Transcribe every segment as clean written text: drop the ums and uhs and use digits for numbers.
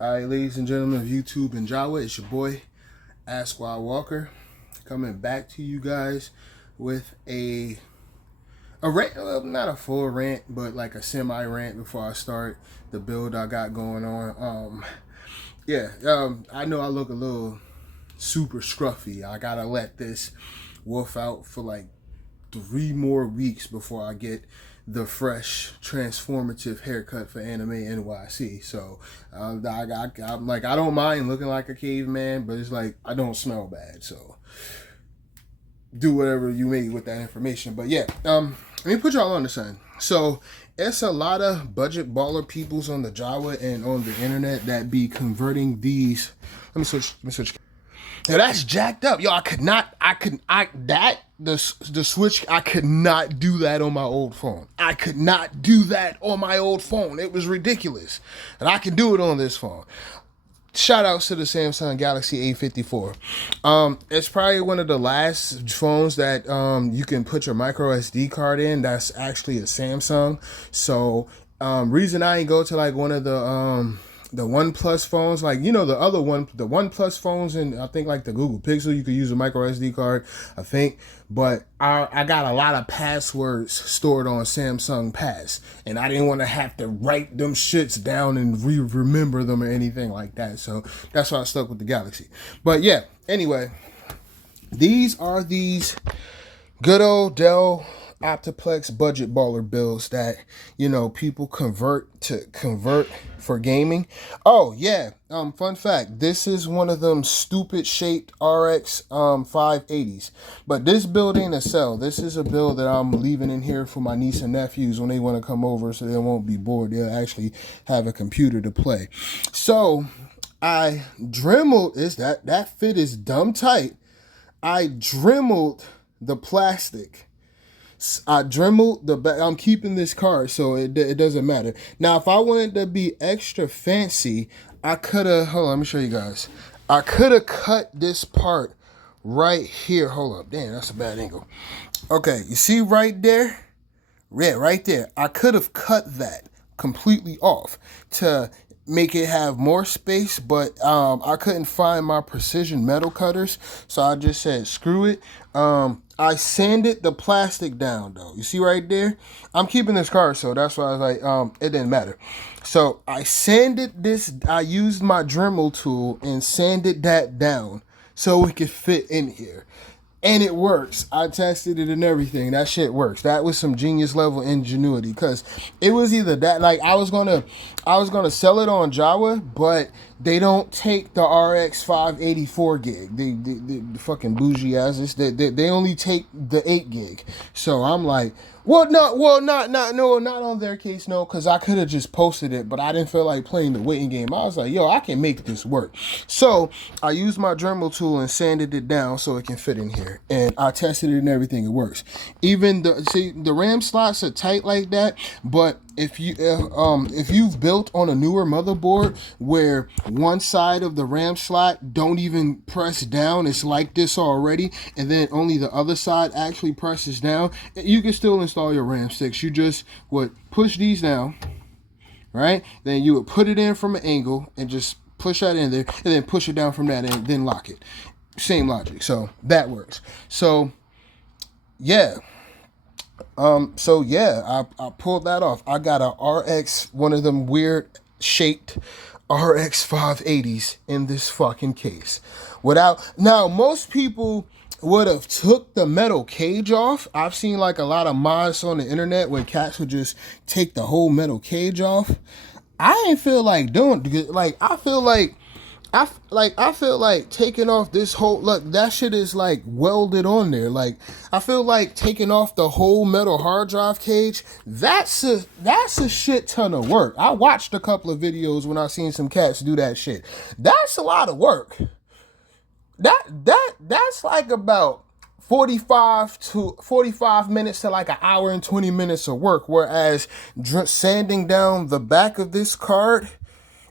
All right, ladies and gentlemen of YouTube and Jawa, it's your boy, Ask Why Walker, coming back to you guys with a rant, not a full rant, but like a semi rant before I start the build I got going on. I know I look a little super scruffy. I gotta let this wolf out for like 3 more weeks before I get the fresh transformative haircut for Anime NYC. So I'm like, I don't mind looking like a caveman, but it's like I don't smell bad. So do whatever you may with that information. But yeah, let me put y'all on the sun. So it's a lot of budget baller peoples on the Jawa and on the internet that be converting these. Let me switch. Now that's jacked up. Yo, the switch, I could not do that on my old phone. I could not do that on my old phone. It was ridiculous. And I can do it on this phone. Shout outs to the Samsung Galaxy A54. It's probably one of the last phones that you can put your micro SD card in. That's actually a Samsung. So reason I ain't go to like one of the OnePlus phones, like, you know, the OnePlus phones, and I think like the Google Pixel, you could use a micro SD card, I think. But I got a lot of passwords stored on Samsung Pass, and I didn't want to have to write them shits down and remember them or anything like that. So that's why I stuck with the Galaxy. But yeah, anyway, these are these good old Dell Optiplex budget baller builds that, you know, people convert for gaming. Oh yeah, fun fact, this is one of them stupid shaped RX 580s, but this build ain't a sell. This is a build that I'm leaving in here for my niece and nephews when they want to come over, so they won't be bored. They'll actually have a computer to play. So I dremeled, that fit is dumb tight. I dremeled the plastic. I dremeled the back. I'm keeping this card, so it doesn't matter. Now, if I wanted to be extra fancy, I could have, hold on, let me show you guys. I could have cut this part right here. Hold up. Damn, that's a bad angle. Okay, you see right there? Yeah, right there. I could have cut that completely off to make it have more space, but I couldn't find my precision metal cutters, so I just said screw it. I sanded the plastic down though. You see right there? I'm keeping this card, so that's why I was like, it didn't matter. So I sanded this, I used my Dremel tool and sanded that down so it could fit in here. And it works. I tested it and everything. That shit works. That was some genius level ingenuity, because it was either that, like, I was gonna sell it on Jawa, but they don't take the RX 584 gig. The fucking bougie asses. They only take the 8 gig. So I'm like, not on their case, no, because I could have just posted it, but I didn't feel like playing the waiting game. I was like, yo, I can make this work. So I used my Dremel tool and sanded it down so it can fit in here. And I tested it and everything, it works. Even the RAM slots are tight like that, but if you've built on a newer motherboard where one side of the RAM slot don't even press down, it's like this already, and then only the other side actually presses down, you can still install your RAM sticks. You just would push these down, right? Then you would put it in from an angle and just push that in there, and then push it down from that and then lock it. Same logic. So that works. So yeah. I pulled that off. I got a RX, one of them weird shaped RX 580s in this fucking case. Now, most people would have took the metal cage off. I've seen like a lot of mods on the internet where cats would just take the whole metal cage off. I ain't feel like doing, like, I feel like taking off this whole, look, that shit is like welded on there. Like, I feel like taking off the whole metal hard drive cage, that's a shit ton of work. I watched a couple of videos when I seen some cats do that shit. That's a lot of work. That's like about 45 minutes to like an hour and 20 minutes of work. Whereas sanding down the back of this card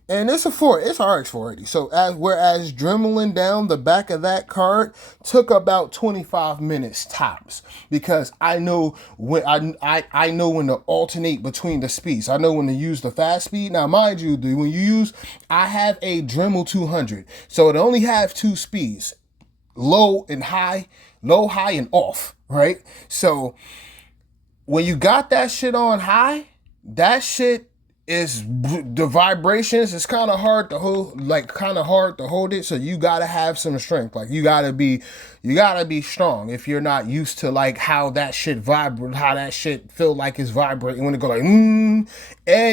And it's it's RX 480. So whereas dremeling down the back of that card took about 25 minutes tops, because I know when I know when to alternate between the speeds. I know when to use the fast speed. Now, mind you, when you use, I have a Dremel 200, so it only have two speeds: low, high, and off. Right. So when you got that shit on high, that shit is the vibrations. It's kind of hard to hold, it. So you gotta have some strength. Like you gotta be strong if you're not used to like how that shit vibrate, how that shit feel like it's vibrating when it go like and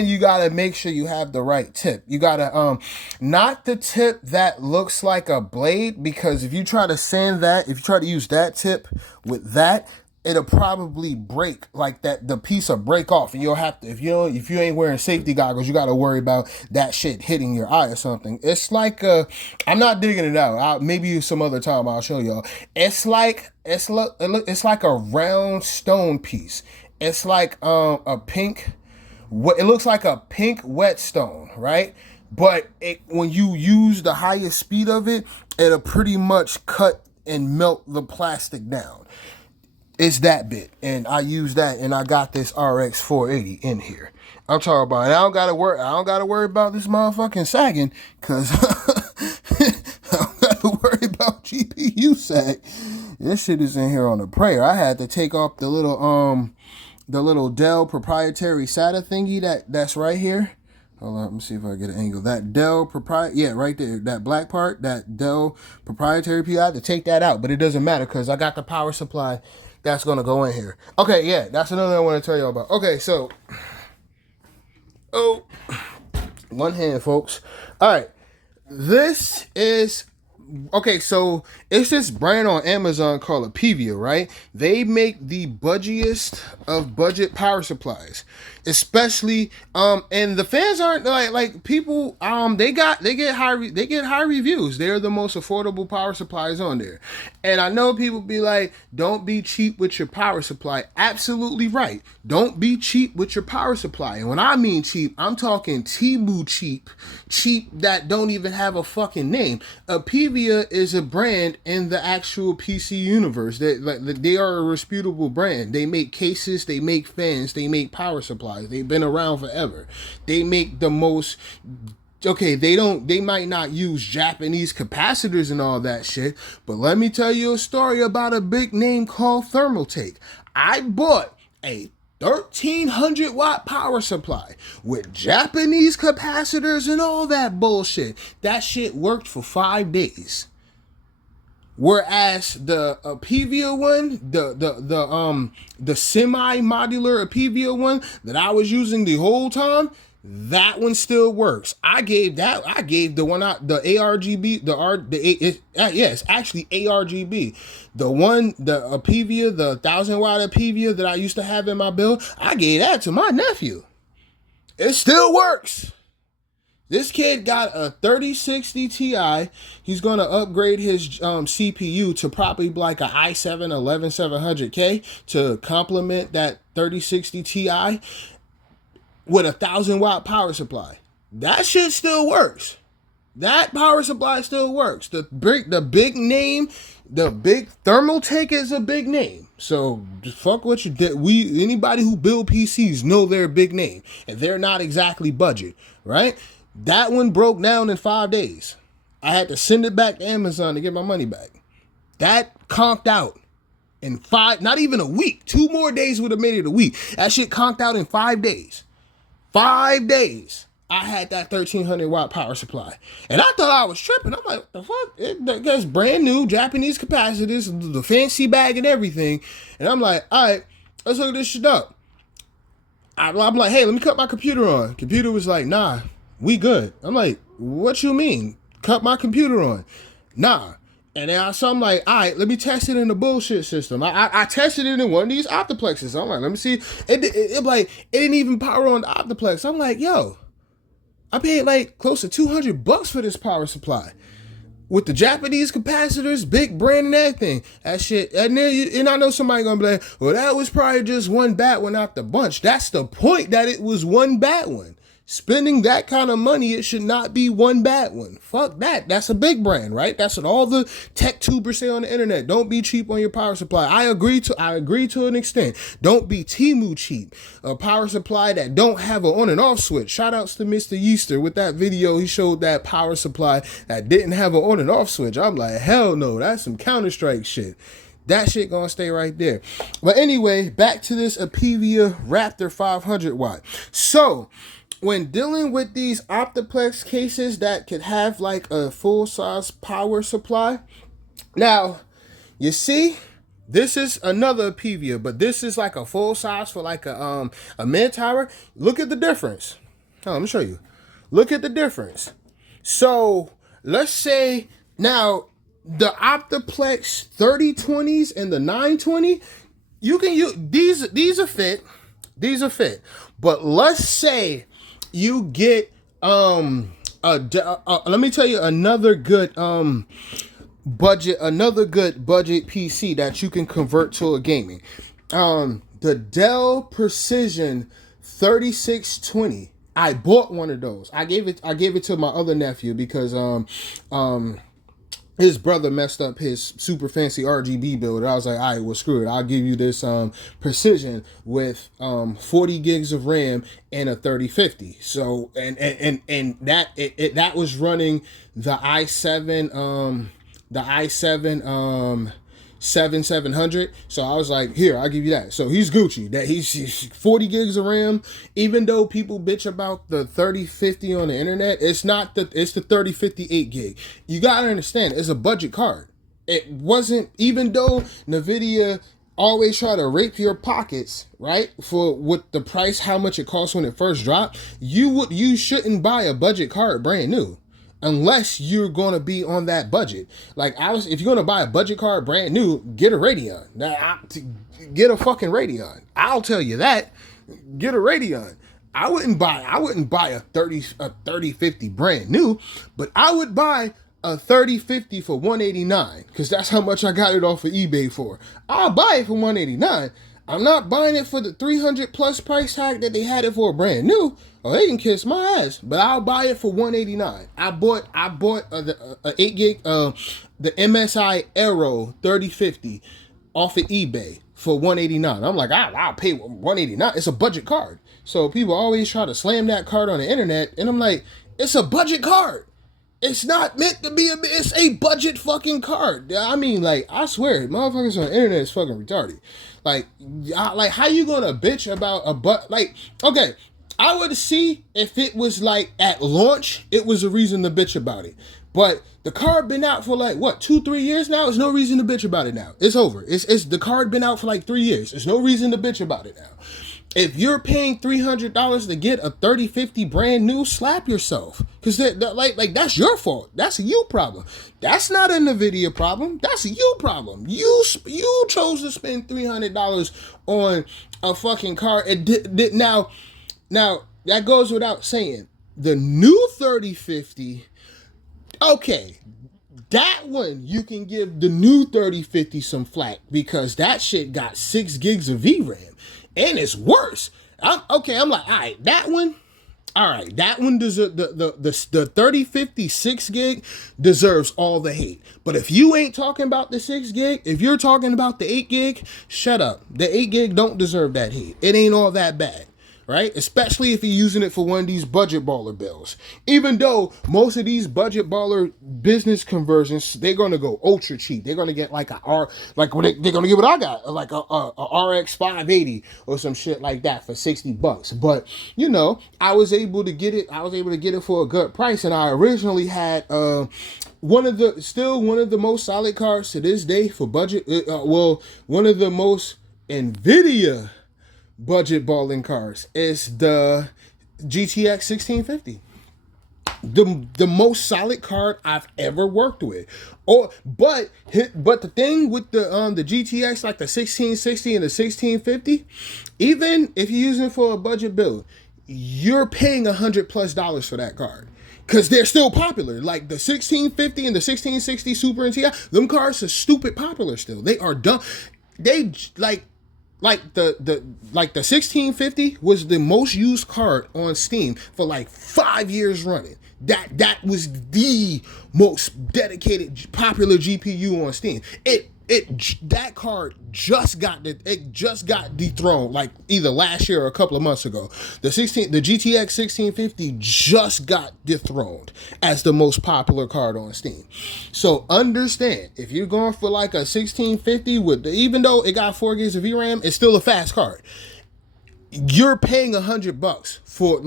you gotta make sure you have the right tip. You gotta not the tip that looks like a blade, because if you try to sand that, if you try to use that tip with that, it'll probably break like that. The piece will break off, and you'll have to, if you ain't wearing safety goggles, you got to worry about that shit hitting your eye or something. It's like I'm not digging it out. Maybe some other time I'll show y'all. It's like a round stone piece. It's like a pink. It looks like a pink whetstone, right? But when you use the highest speed of it, it'll pretty much cut and melt the plastic down. It's that bit, and I use that, and I got this RX 480 in here. I'm talking about, and I don't gotta worry about this motherfucking sagging, cause I don't gotta worry about GPU sag. This shit is in here on a prayer. I had to take off the little Dell proprietary SATA thingy that's right here. Hold on, let me see if I get an angle. That Dell proprietary, right there, that black part, that Dell proprietary piece. I had to take that out, but it doesn't matter because I got the power supply that's going to go in here. Okay, yeah, that's another thing I want to tell you about. Okay, so, one hand, folks. All right, this is, okay, so it's this brand on Amazon called Pt.1, right? They make the budgiest of budget power supplies, especially and the fans aren't like people they get high reviews. They're the most affordable power supplies on there. And I know people be like, don't be cheap with your power supply. Absolutely right. Don't be cheap with your power supply. And when I mean cheap, I'm talking Temu cheap that don't even have a fucking name. Pt.1 is a brand in the actual PC universe. They are a reputable brand. They make cases, they make fans, they make power supplies. They've been around forever. They make the most, okay, they might not use Japanese capacitors and all that shit, but let me tell you a story about a big name called Thermaltake. I bought a 1,300 watt power supply with Japanese capacitors and all that bullshit. That shit worked for 5 days. Whereas the Pt.1 one, the semi-modular Pt.1 one that I was using the whole time, that one still works. I gave the one out, the ARGB, it's actually ARGB. The one, the Pt.1, the 1,000 watt Pt.1 that I used to have in my build, I gave that to my nephew. It still works. This kid got a 3060 Ti. He's going to upgrade his CPU to probably like an i7 11700K to complement that 3060 Ti with a 1,000 watt power supply. That shit still works. That power supply still works. The big name, the big Thermaltake is a big name. So just fuck what you did. Anybody who build PCs know they're a big name, and they're not exactly budget, right? That one broke down in 5 days. I had to send it back to Amazon to get my money back. That conked out in not even a week. 2 more days would have made it a week. That shit conked out in 5 days. 5 days. I had that 1,300 watt power supply. And I thought I was tripping. I'm like, what the fuck? That's brand new Japanese capacitors, the fancy bag and everything. And I'm like, all right, let's look this shit up. I'm like, hey, let me cut my computer on. Computer was like, nah, we good. I'm like, what you mean? Cut my computer on? Nah. And then I'm like, all right, let me test it in the bullshit system. I tested it in one of these optiplexes. I'm like, let me see. It didn't even power on the optiplex. I'm like, yo, I paid like close to $200 for this power supply with the Japanese capacitors, big brand and everything. That shit. And I know somebody gonna be like, well, that was probably just one bad one out the bunch. That's the point, that it was one bad one. Spending that kind of money, it should not be one bad one. Fuck that. That's a big brand, right? That's what all the tech tubers say on the internet. Don't be cheap on your power supply. I agree to an extent. Don't be Temu cheap. A power supply that don't have an on and off switch. Shout outs to Mr. Yeaster with that video. He showed that power supply that didn't have an on and off switch. I'm like, hell no, that's some Counter-Strike shit. That shit gonna stay right there. But anyway, back to this Apevia Raptor 500 watt. So, when dealing with these Optiplex cases that could have like a full-size power supply, now, you see, this is another Apevia, but this is like a full-size for like a mid-tower. Look at the difference. Oh, let me show you. Look at the difference. So, let's say, now, the Optiplex 3020s and the 920, you can use, these are fit. These are fit. But let's say you get let me tell you another good budget PC that you can convert to a gaming. The Dell Precision 3620. I bought one of those. I gave it to my other nephew because his brother messed up his super fancy RGB build. I was like, all right, well, screw it. I'll give you this Precision with 40 gigs of RAM and a 3050. So and that that was running the i7 7700. So I was like, here, I'll give you that. So he's Gucci. That he's 40 gigs of RAM. Even though people bitch about the 3050 on the internet, it's the 3058 gig. You gotta understand, it's a budget card. It wasn't, even though Nvidia always try to rape your pockets, right? For with the price, how much it costs when it first dropped, you shouldn't buy a budget card brand new. Unless you're gonna be on that budget. Like if you're gonna buy a budget card brand new, get a Radeon. Get a fucking Radeon. I'll tell you that. Get a Radeon. I wouldn't buy a 3050 brand new, but I would buy a 3050 for $189 because that's how much I got it off of eBay for. I'll buy it for $189. I'm not buying it for the 300 plus price tag that they had it for brand new. Oh, they can kiss my ass, but I'll buy it for $189. I bought the 8 gig the MSI Aero 3050 off of eBay for $189. I'm like, I'll pay $189. It's a budget card. So people always try to slam that card on the internet, and I'm like, it's a budget card. It's not meant to be it's a budget fucking card. I mean, like, I swear, motherfuckers on the internet is fucking retarded. Like how you gonna bitch about okay, I would see if it was like at launch, it was a reason to bitch about it. But the card been out for like, what, 2-3 years now? There's no reason to bitch about it now. It's over. It's the card been out for like 3 years. There's no reason to bitch about it now. If you're paying $300 to get a 3050 brand new, slap yourself. Because like that's your fault. That's a you problem. That's not a Nvidia problem. That's a you problem. You chose to spend $300 on a fucking card. Now, that goes without saying. The new 3050, okay, that one you can give the new 3050 some flack because that shit got 6 gigs of VRAM. And it's worse. I'm like, all right, that one deserves the 3050 6 gig deserves all the hate. But if you ain't talking about the 6 gig, if you're talking about the 8 gig, shut up. The 8 gig don't deserve that hate. It ain't all that bad. Right? Especially if you're using it for one of these budget baller bills. Even though most of these budget baller business conversions, they're going to go ultra cheap. They're going to get like they're going to get what I got, like a RX 580 or some shit like that for $60. But, you know, I was able to get it for a good price. And I originally had one of the most solid cards to this day for budget. One of the most NVIDIA budget balling cars is the GTX 1650. The most solid card I've ever worked with. But the thing with the GTX, like the 1660 and the 1650, even if you're using it for a budget build, you're paying $100+ for that card. Because they're still popular. Like the 1650 and the 1660 Super and TI, them cars are stupid popular still. They are dumb. the 1650 was the most used card on Steam for like 5 years running. That was the most dedicated popular GPU on Steam. That card just got dethroned like either last year or a couple of months ago. The GTX 1650 just got dethroned as the most popular card on Steam. So understand, if you're going for like a 1650 even though it got 4 gigs of VRAM, it's still a fast card. You're paying $100 for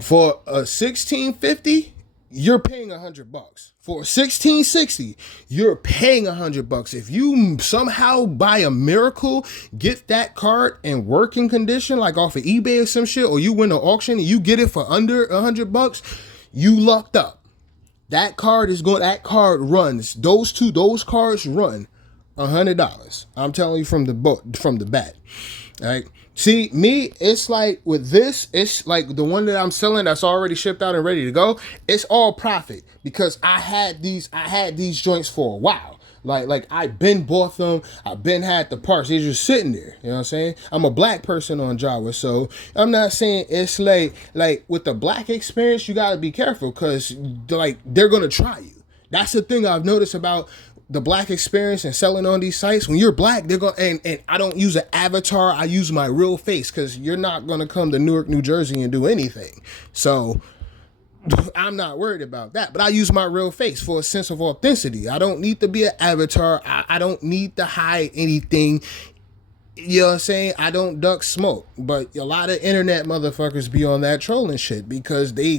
for a 1650. You're paying $100. For 1660, you're paying $100. If you somehow by a miracle get that card in working condition, like off of eBay or some shit, or you win an auction and you get it for under $100, you lucked up. That card runs. Those cards run $100. I'm telling you from the bat. All right. See, me, it's like with this, it's like the one that I'm selling that's already shipped out and ready to go. It's all profit because I had these joints for a while. Like I've been bought them. I've been had the parts. They're just sitting there. You know what I'm saying? I'm a black person on Jawa, so I'm not saying it's like with the black experience, you gotta be careful because like they're gonna try you. That's the thing I've noticed about the black experience and selling on these sites. When you're black, they're going and I don't use an avatar. I use my real face because you're not gonna come to Newark, New Jersey and do anything. So I'm not worried about that. But I use my real face for a sense of authenticity. I don't need to be an avatar. I don't need to hide anything. You know what I'm saying? I don't duck smoke, but a lot of internet motherfuckers be on that trolling shit because they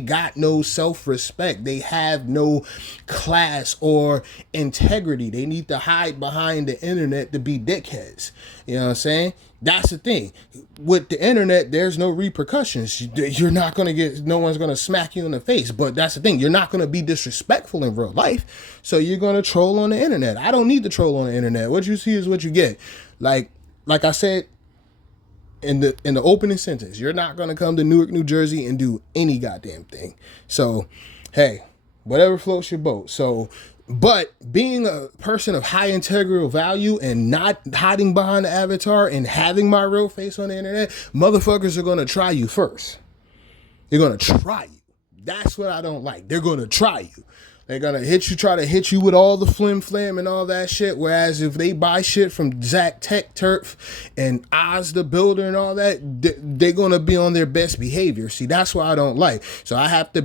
got no self-respect. They have no class or integrity. They need to hide behind the internet to be dickheads. You know what I'm saying? That's the thing. With the internet, there's no repercussions. You're not going to get, no one's going to smack you in the face. But that's the thing. You're not going to be disrespectful in real life. So you're going to troll on the internet. I don't need to troll on the internet. What you see is what you get. Like I said in the opening sentence, you're not going to come to Newark, New Jersey and do any goddamn thing. So, hey, whatever floats your boat. So, but being a person of high integral value and not hiding behind the avatar and having my real face on the internet, motherfuckers are going to try you first. They're going to try you. That's what I don't like. They're going to try you. They're going to try to hit you with all the flim and all that shit. Whereas if they buy shit from Zach Tech Turf and Oz the Builder and all that, they're going to be on their best behavior. See, that's what I don't like. So I have to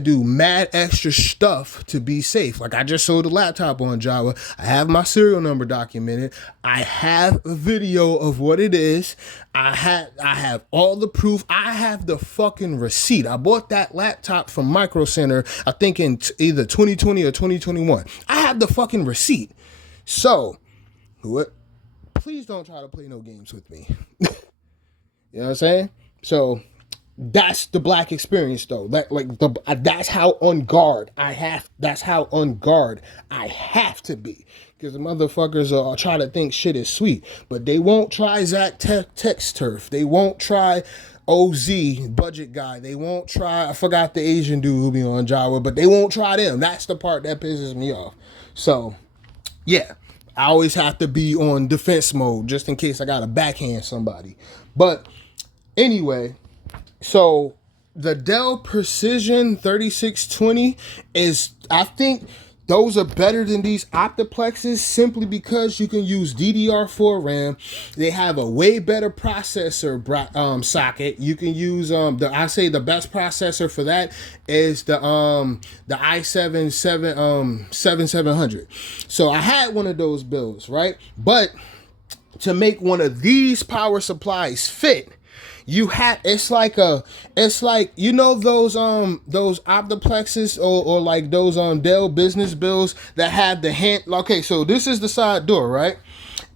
do mad extra stuff to be safe. Like I just sold a laptop on Jawa. I have my serial number documented. I have a video of what it is. I have all the proof. I have the fucking receipt. I bought that laptop from Micro Center, I think in either 2020 or 2021. I have the fucking receipt. So, please don't try to play no games with me. You know what I'm saying? So, that's the black experience though. That's how on guard I have. That's how on guard I have to be. Because the motherfuckers are trying to think shit is sweet, but they won't try Zach Text Turf. They won't try OZ Budget Guy. They won't try. I forgot the Asian dude who be on Jawa, but they won't try them. That's the part that pisses me off. So, yeah, I always have to be on defense mode just in case I gotta backhand somebody. But anyway. So the Dell Precision 3620 is, I think those are better than these Optiplexes simply because you can use DDR4 RAM. They have a way better processor socket. You can use I say the best processor for that is the i7 7700. So I had one of those builds, right? But to make one of these power supplies fit, it's like you know those Optiplexes or like those Dell business builds that have the hand. Okay, so this is the side door, right?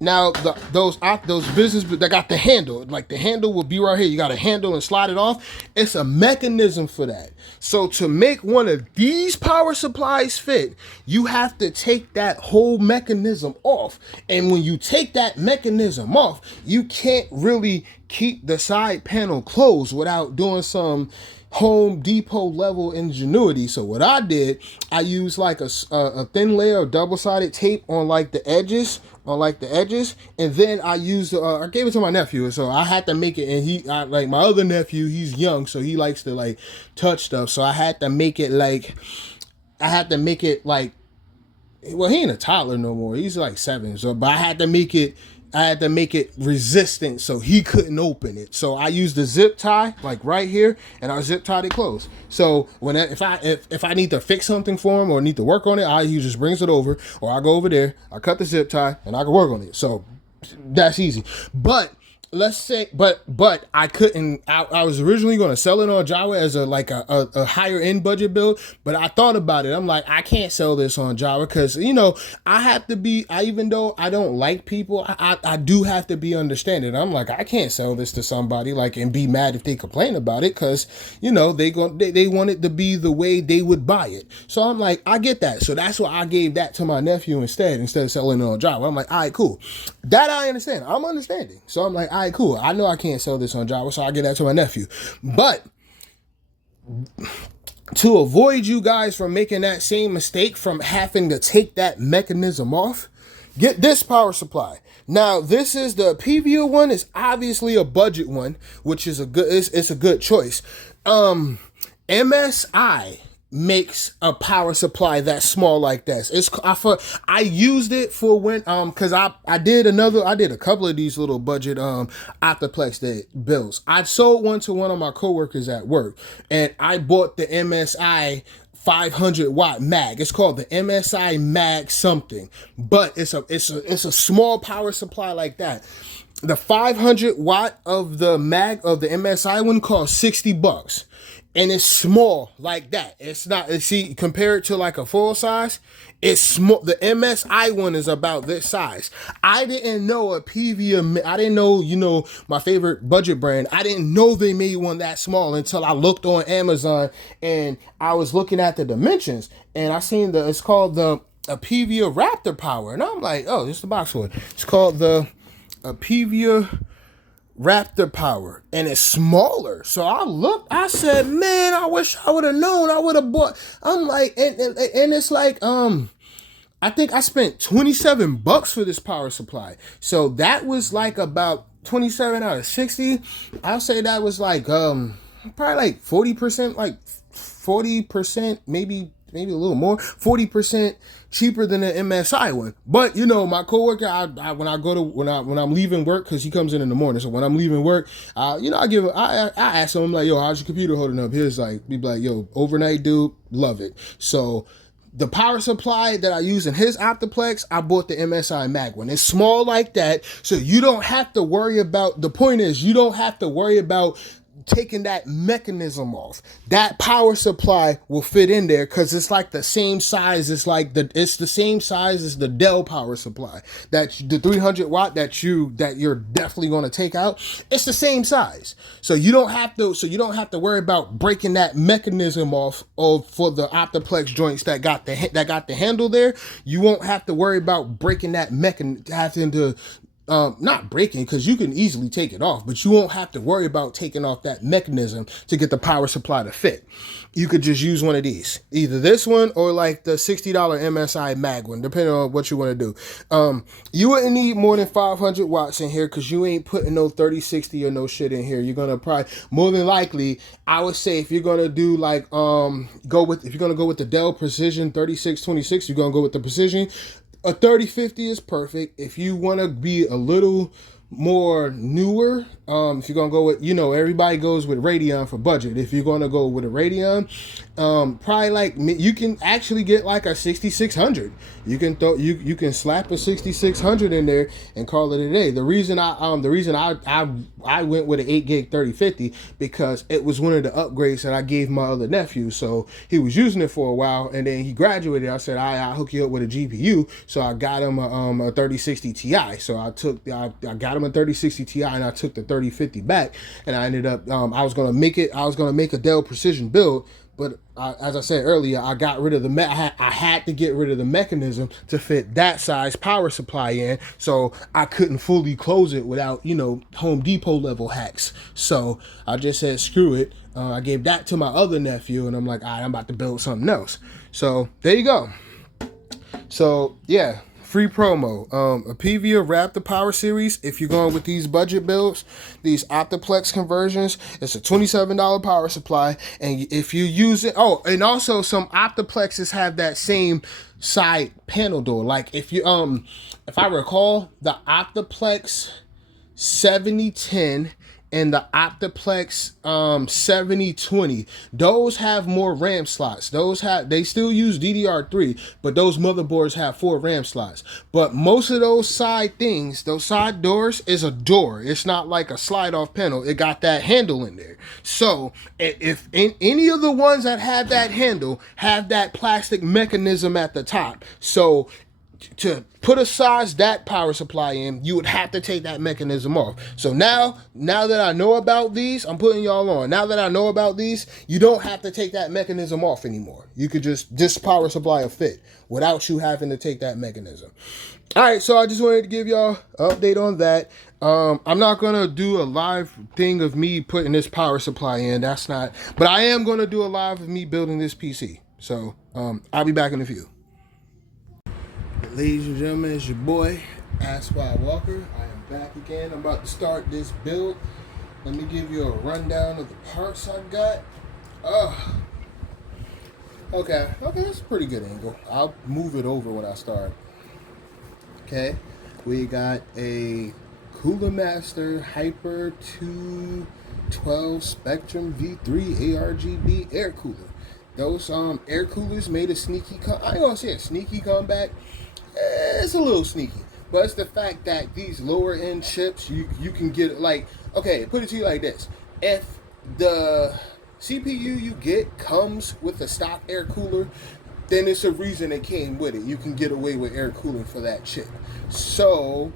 Now those business that got the handle, like the handle will be right here. You got a handle and slide it off. It's a mechanism for that. So to make one of these power supplies fit, you have to take that whole mechanism off. And when you take that mechanism off, you can't really keep the side panel closed without doing some Home Depot level ingenuity. So what I did, I used like a thin layer of double-sided tape on like the edges, and then I used I gave it to my nephew, so I had to make it. And like my other nephew, he's young, so he likes to like touch stuff. So I had to make it like well, he ain't a toddler no more. He's like 7. So, but I had to make it resistant so he couldn't open it. So I used the zip tie like right here, and I zip tied it closed. So if I need to fix something for him or need to work on it, he just brings it over, or I go over there, I cut the zip tie, and I can work on it. So that's easy. But let's say, but I couldn't. I was originally going to sell it on Jawa as a higher end budget build, but I thought about it. I'm like, I can't sell this on Jawa because I have to be. Even though I don't like people, I do have to be understanding. I'm like, I can't sell this to somebody and be mad if they complain about it because they want it to be the way they would buy it. So I'm like, I get that. So that's why I gave that to my nephew instead of selling it on Jawa. I'm like, all right, cool. That I understand. I'm understanding. So I'm like, all right, cool. I know I can't sell this on Jawa, so I get that to my nephew. But to avoid you guys from making that same mistake from having to take that mechanism off, get this power supply. Now, this is the Pt.1 is obviously a budget one, which is it's a good choice. MSI makes a power supply that's small like this. I used it for when because I did a couple of these little budget Optiplex bills. I sold one to one of my coworkers at work, and I bought the MSI 500 watt mag. It's called the MSI mag something, but it's a small power supply like that. The 500 watt of the mag of the MSI one costs $60. And it's small like that. It's not, see, compared to like a full size, it's small. The MSI one is about this size. I didn't know I didn't know, my favorite budget brand. I didn't know they made one that small until I looked on Amazon and I was looking at the dimensions and I seen it's called the Apivia Raptor Power. And I'm like, oh, this is the box for it. It's called the Apivia Raptor Power, and it's smaller. So I said, man, I wish I would have known. I would have bought. I'm like, and it's like, I think I spent $27 for this power supply. So that was like about 27 out of 60. I'll say that was like, probably like 40%, maybe a little more, 40% cheaper than the MSI one. But my coworker, when I'm leaving work, because he comes in the morning. So when I'm leaving work, I ask him, I'm like, yo, how's your computer holding up? He's like, be like, yo, overnight, dude, love it. So the power supply that I use in his Optiplex, I bought the MSI Mag one. It's small like that, so you don't have to worry about. The point is, you don't have to worry about taking that mechanism off. That power supply will fit in there because it's like the same size. It's the same size as the Dell power supply. The 300 watt that you're definitely going to take out. It's the same size. So you don't have to worry about breaking that mechanism off for the Optiplex joints that got the handle there. You won't have to worry about breaking that having to not breaking, because you can easily take it off, but you won't have to worry about taking off that mechanism to get the power supply to fit. You could just use one of these, either this one or like the $60 MSI mag one, depending on what you want to do. You wouldn't need more than 500 watts in here because you ain't putting no 3060 or no shit in here. You're gonna probably, more than likely, I would say if you're gonna do like if you're gonna go with the Dell Precision 3626, you're gonna go with the Precision. A 3050 is perfect. If you want to be a little more newer, if you're going to go with, everybody goes with Radeon for budget. If you're going to go with a Radeon, probably like, you can actually get like a 6600. You can slap a 6600 in there and call it a day. The reason I went with an 8 gig 3050 because it was one of the upgrades that I gave my other nephew. So he was using it for a while, and then he graduated. I said, I'll hook you up with a GPU. So I got him a 3060 Ti. So I got him a 3060 Ti, and I took the 3050 back, and I ended up I was gonna make a Dell Precision build, but as I said earlier, I got rid of I had to get rid of the mechanism to fit that size power supply in, so I couldn't fully close it without Home Depot level hacks. So I just said screw it. I gave that to my other nephew, and I'm like, all right, I'm about to build something else. So there you go. So yeah, free promo. A PVA Raptor Power Series. If you're going with these budget builds, these Optiplex conversions, it's a $27 power supply. And if you use it, oh, and also some Optiplexes have that same side panel door. Like if I recall, the Optiplex 7010 and the Optiplex 7020, those have more RAM slots. They still use DDR3, but those motherboards have 4 RAM slots. But most of those side things, those side doors, is a door. It's not like a slide off panel. It got that handle in there. So if in any of the ones that have that handle have that plastic mechanism at the top, so to put aside that power supply in, you would have to take that mechanism off. So now that I know about these, I'm putting y'all on. Now that I know about these, you don't have to take that mechanism off anymore. You could just, this power supply will fit without you having to take that mechanism. All right, so I just wanted to give y'all an update on that. I'm not going to do a live thing of me putting this power supply in. That's not, but I am going to do a live of me building this PC. So I'll be back in a few. Ladies and gentlemen, it's your boy, Ask Why Walker. I am back again. I'm about to start this build. Let me give you a rundown of the parts I got. Okay, that's a pretty good angle. I'll move it over when I start. Okay, we got a Cooler Master Hyper 212 Spectrum V3 ARGB air cooler. Those air coolers made a sneaky I ain't gonna say a sneaky comeback. It's a little sneaky, but it's the fact that these lower end chips, you can get, like, okay, put it to you like this: if the CPU you get comes with a stock air cooler, then it's a reason it came with it. You can get away with air cooling for that chip. So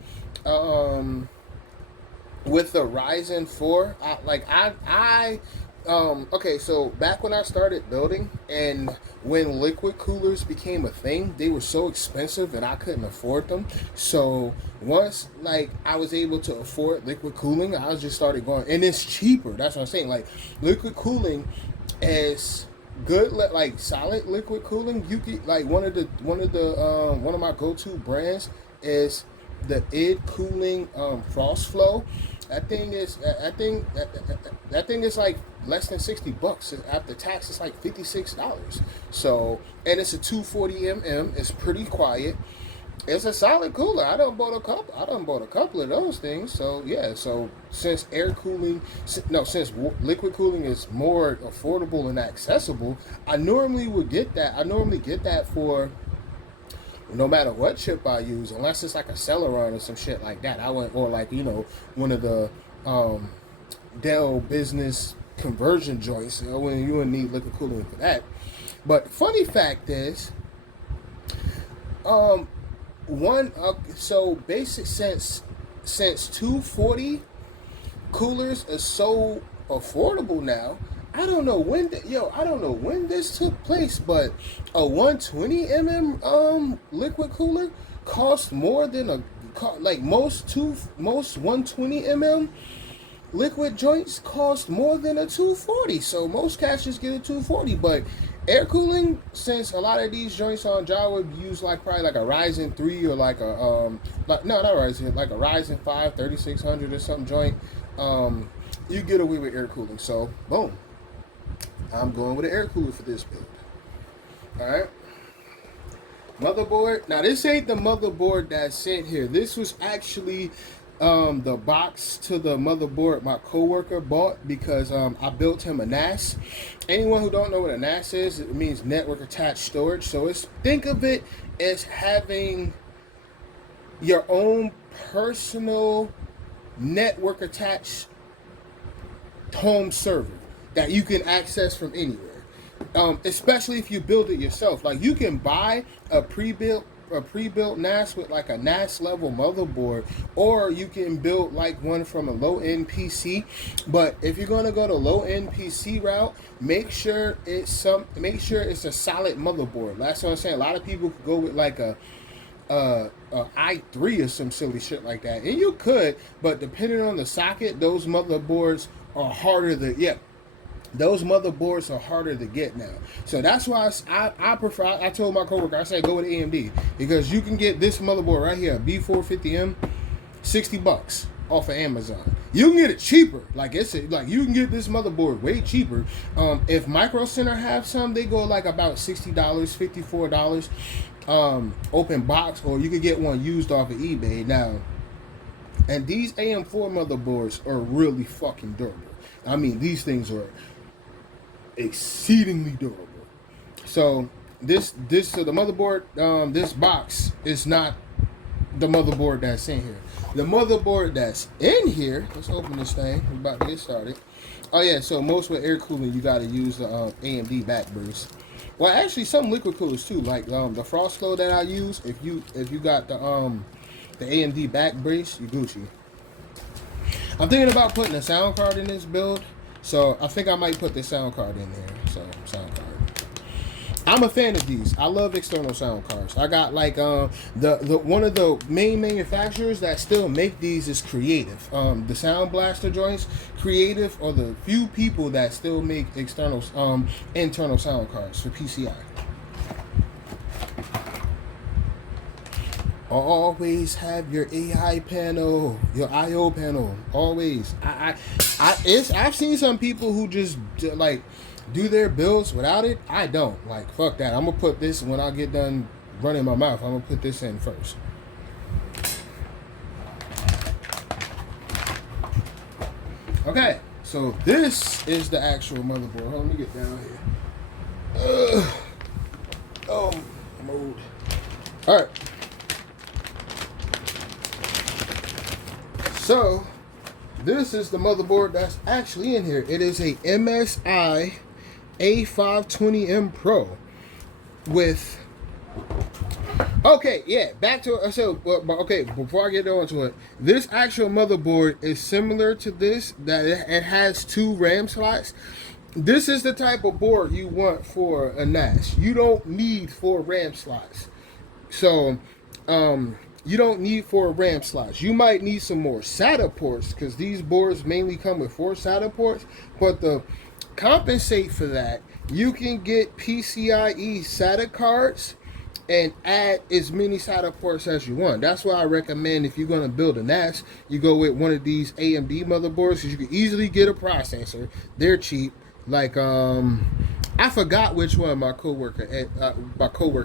with the Ryzen 4, okay, so back when I started building and when liquid coolers became a thing, they were so expensive and I couldn't afford them. So once, like, I was able to afford liquid cooling, I just started going, and it's cheaper. That's what I'm saying. Like, liquid cooling is good, like solid liquid cooling. You get, like, one of my go-to brands is the id Cooling Frost Flow. That thing is like less than $60. After tax, it's like $56. So, and it's a 240 mm. It's pretty quiet. It's a solid cooler. I done bought a couple of those things. So yeah. So since liquid cooling is more affordable and accessible, I normally get that for no matter what chip I use, unless it's like a Celeron or some shit like that. Or like, one of the Dell business conversion joints, when you would need liquid cooling for that. But funny fact is, so basic since 240 coolers is so affordable now. I don't know when this took place, but a 120 mm liquid cooler costs more than most 120 mm liquid joints cost more than a 240. So most cats just get a 240, but air cooling, since a lot of these joints on Jawa use probably like a Ryzen 3 or like a like a Ryzen 5 3600 or something joint, you get away with air cooling. So boom, I'm going with an air cooler for this build. Alright. Motherboard. Now this ain't the motherboard that's sent here. This was actually the box to the motherboard my coworker bought because I built him a NAS. Anyone who don't know what a NAS is, it means network attached storage. So think of it as having your own personal network attached home server that you can access from anywhere. Especially if you build it yourself. Like, you can buy a pre-built NAS with like a NAS level motherboard, or you can build like one from a low-end PC. But if you're gonna go the low-end PC route, make sure it's a solid motherboard. That's what I'm saying. A lot of people could go with like a i3 or some silly shit like that, and you could, but depending on the socket, those motherboards are harder to Those motherboards are harder to get now. So that's why I prefer, I told my coworker, I said go with AMD. Because you can get this motherboard right here, B450M, $60 off of Amazon. You can get it cheaper. Like it's like you can get this motherboard way cheaper. If Micro Center have some, they go like about $60, $54 open box, or you could get one used off of eBay. Now, and these AM4 motherboards are really fucking durable. I mean, these things are exceedingly durable. So so the motherboard, this box is not the motherboard that's in here. The motherboard that's in here, let's open this thing. We're about to get started. Oh yeah, so most with air cooling, you got to use the AMD back brace. Well, actually, some liquid coolers too, like the Frost Flow that I use. If you got the AMD back brace, you Gucci. I'm thinking about putting a sound card in this build, so I think I might put the sound card in there. So sound card. I'm a fan of these. I love external sound cards. I got like the one of the main manufacturers that still make these is Creative. The Sound Blaster joints, Creative are the few people that still make external internal sound cards for PCI. Always have your AI panel, your IO panel. Always. I've seen some people who just like do their builds without it. I don't. Like, fuck that. I'm gonna put this when I get done running my mouth. I'm gonna put this in first. Okay, so this is the actual motherboard. Hold on, let me get down here. Oh, I'm old. All right. So, this is the motherboard that's actually in here. It is a MSI A520M Pro with... Okay, yeah, back to it. So, okay, before I get on to it, this actual motherboard is similar to this, that it has 2 RAM slots. This is the type of board you want for a NAS. You don't need 4 RAM slots. So, you don't need 4 RAM slots. You might need some more SATA ports, because these boards mainly come with 4 SATA ports. But to compensate for that, you can get PCIe SATA cards and add as many SATA ports as you want. That's why I recommend, if you're going to build a NAS, you go with one of these AMD motherboards, because you can easily get a processor. They're cheap. Like, I forgot which one my coworker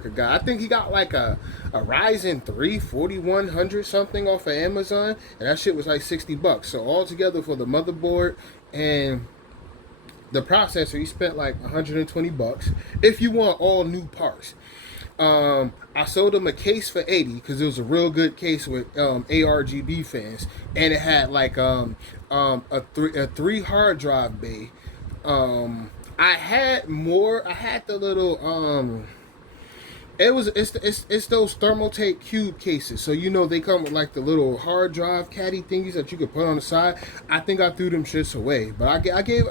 got. I think he got like a Ryzen 3 4100 something off of Amazon, and that shit was like $60. So altogether for the motherboard and the processor, he spent like $120 if you want all new parts. I sold him a case for $80 because it was a real good case with ARGB fans, and it had like a 3 hard drive bay. I had more. I had the little it's those Thermaltake cube cases. So you know they come with like the little hard drive caddy thingies that you could put on the side. I think I threw them shits away, but I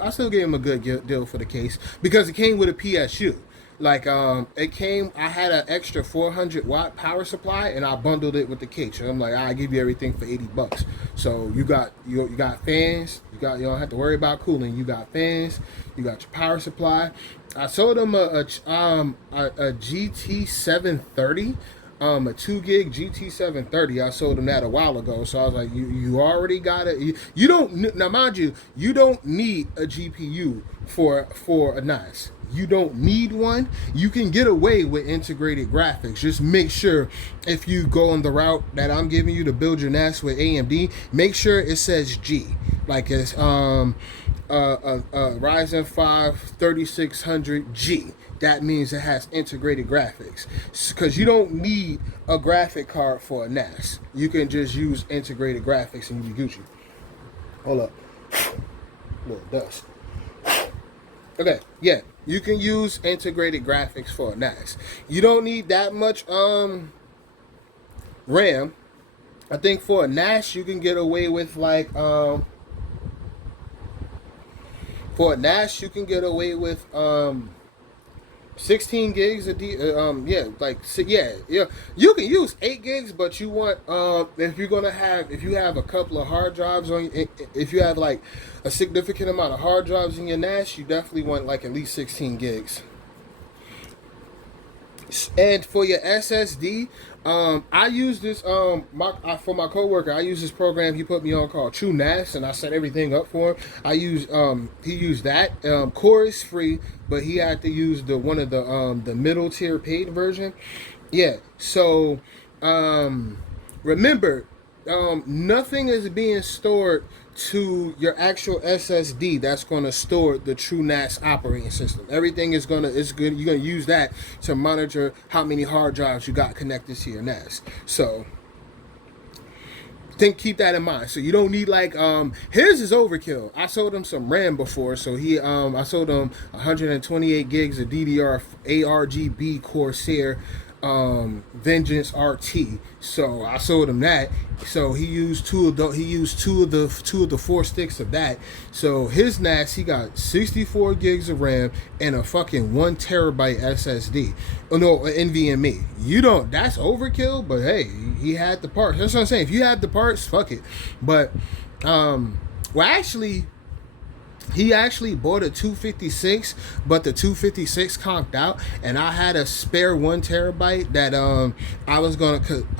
still gave him a good deal for the case because it came with a PSU. Like it came. I had an extra 400-watt power supply, and I bundled it with the case. So I'm like, I give you everything for $80. So you got fans. You don't have to worry about cooling. You got fans. You got your power supply. I sold them a GT730. A 2 gig GT730. I sold them that a while ago. So I was like, you already got it. You don't, now mind you, you don't need a GPU for a NAS. You don't need one. You can get away with integrated graphics. Just make sure, if you go on the route that I'm giving you to build your NAS with AMD, make sure it says G. Like it's Ryzen 5 3600G. That means it has integrated graphics. Because you don't need a graphic card for a NAS. You can just use integrated graphics and you be Gucci. Hold up. A little dust. Okay, yeah. You can use integrated graphics for a NAS. You don't need that much RAM. I think for a NAS you can get away with like for a NAS you can get away with 16 gigs of yeah, like yeah. You can use 8 gigs, but you want if you're gonna have if you have a couple of hard drives on if you have like a significant amount of hard drives in your NAS, you definitely want like at least 16 gigs. And for your SSD, I use this for my coworker. I use this program he put me on called True NAS, and I set everything up for him. I use he used that. Core is free, but he had to use one of the middle tier paid version. Yeah. So remember, nothing is being stored to your actual SSD that's going to store the True NAS operating system. Everything is going to you're going to use that to monitor how many hard drives you got connected to your NAS. So keep that in mind. So you don't need like his is overkill. I sold him some RAM before, so I sold him 128 gigs of DDR ARGB Corsair Vengeance RT. So I sold him that. So he used two of the 4 sticks of that. So his NAS, he got 64 gigs of RAM and a fucking 1 terabyte SSD. Oh no, NVMe. You don't. That's overkill. But hey, he had the parts. That's what I'm saying. If you have the parts, fuck it. But well, actually. He actually bought a 256, but the 256 conked out, and I had a spare 1 terabyte that I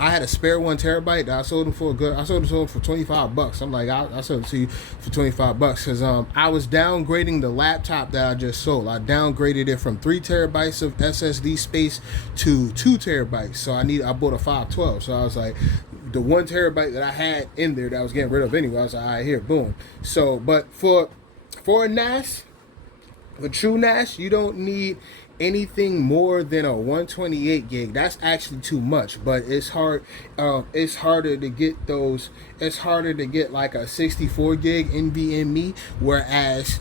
had a spare 1 terabyte that I sold him for I sold it to him for $25. I'm like, I sold it to you for $25 because I was downgrading the laptop that I just sold. I downgraded it from 3 terabytes of SSD space to 2 terabytes. So I bought a 512. So I was like, the 1 terabyte that I had in there that I was getting rid of anyway, I was like, all right, here, boom. So, but for a NAS, for True NAS, you don't need anything more than a 128 gig. That's actually too much, but it's hard. It's harder to get those. It's harder to get like a 64 gig NVMe, whereas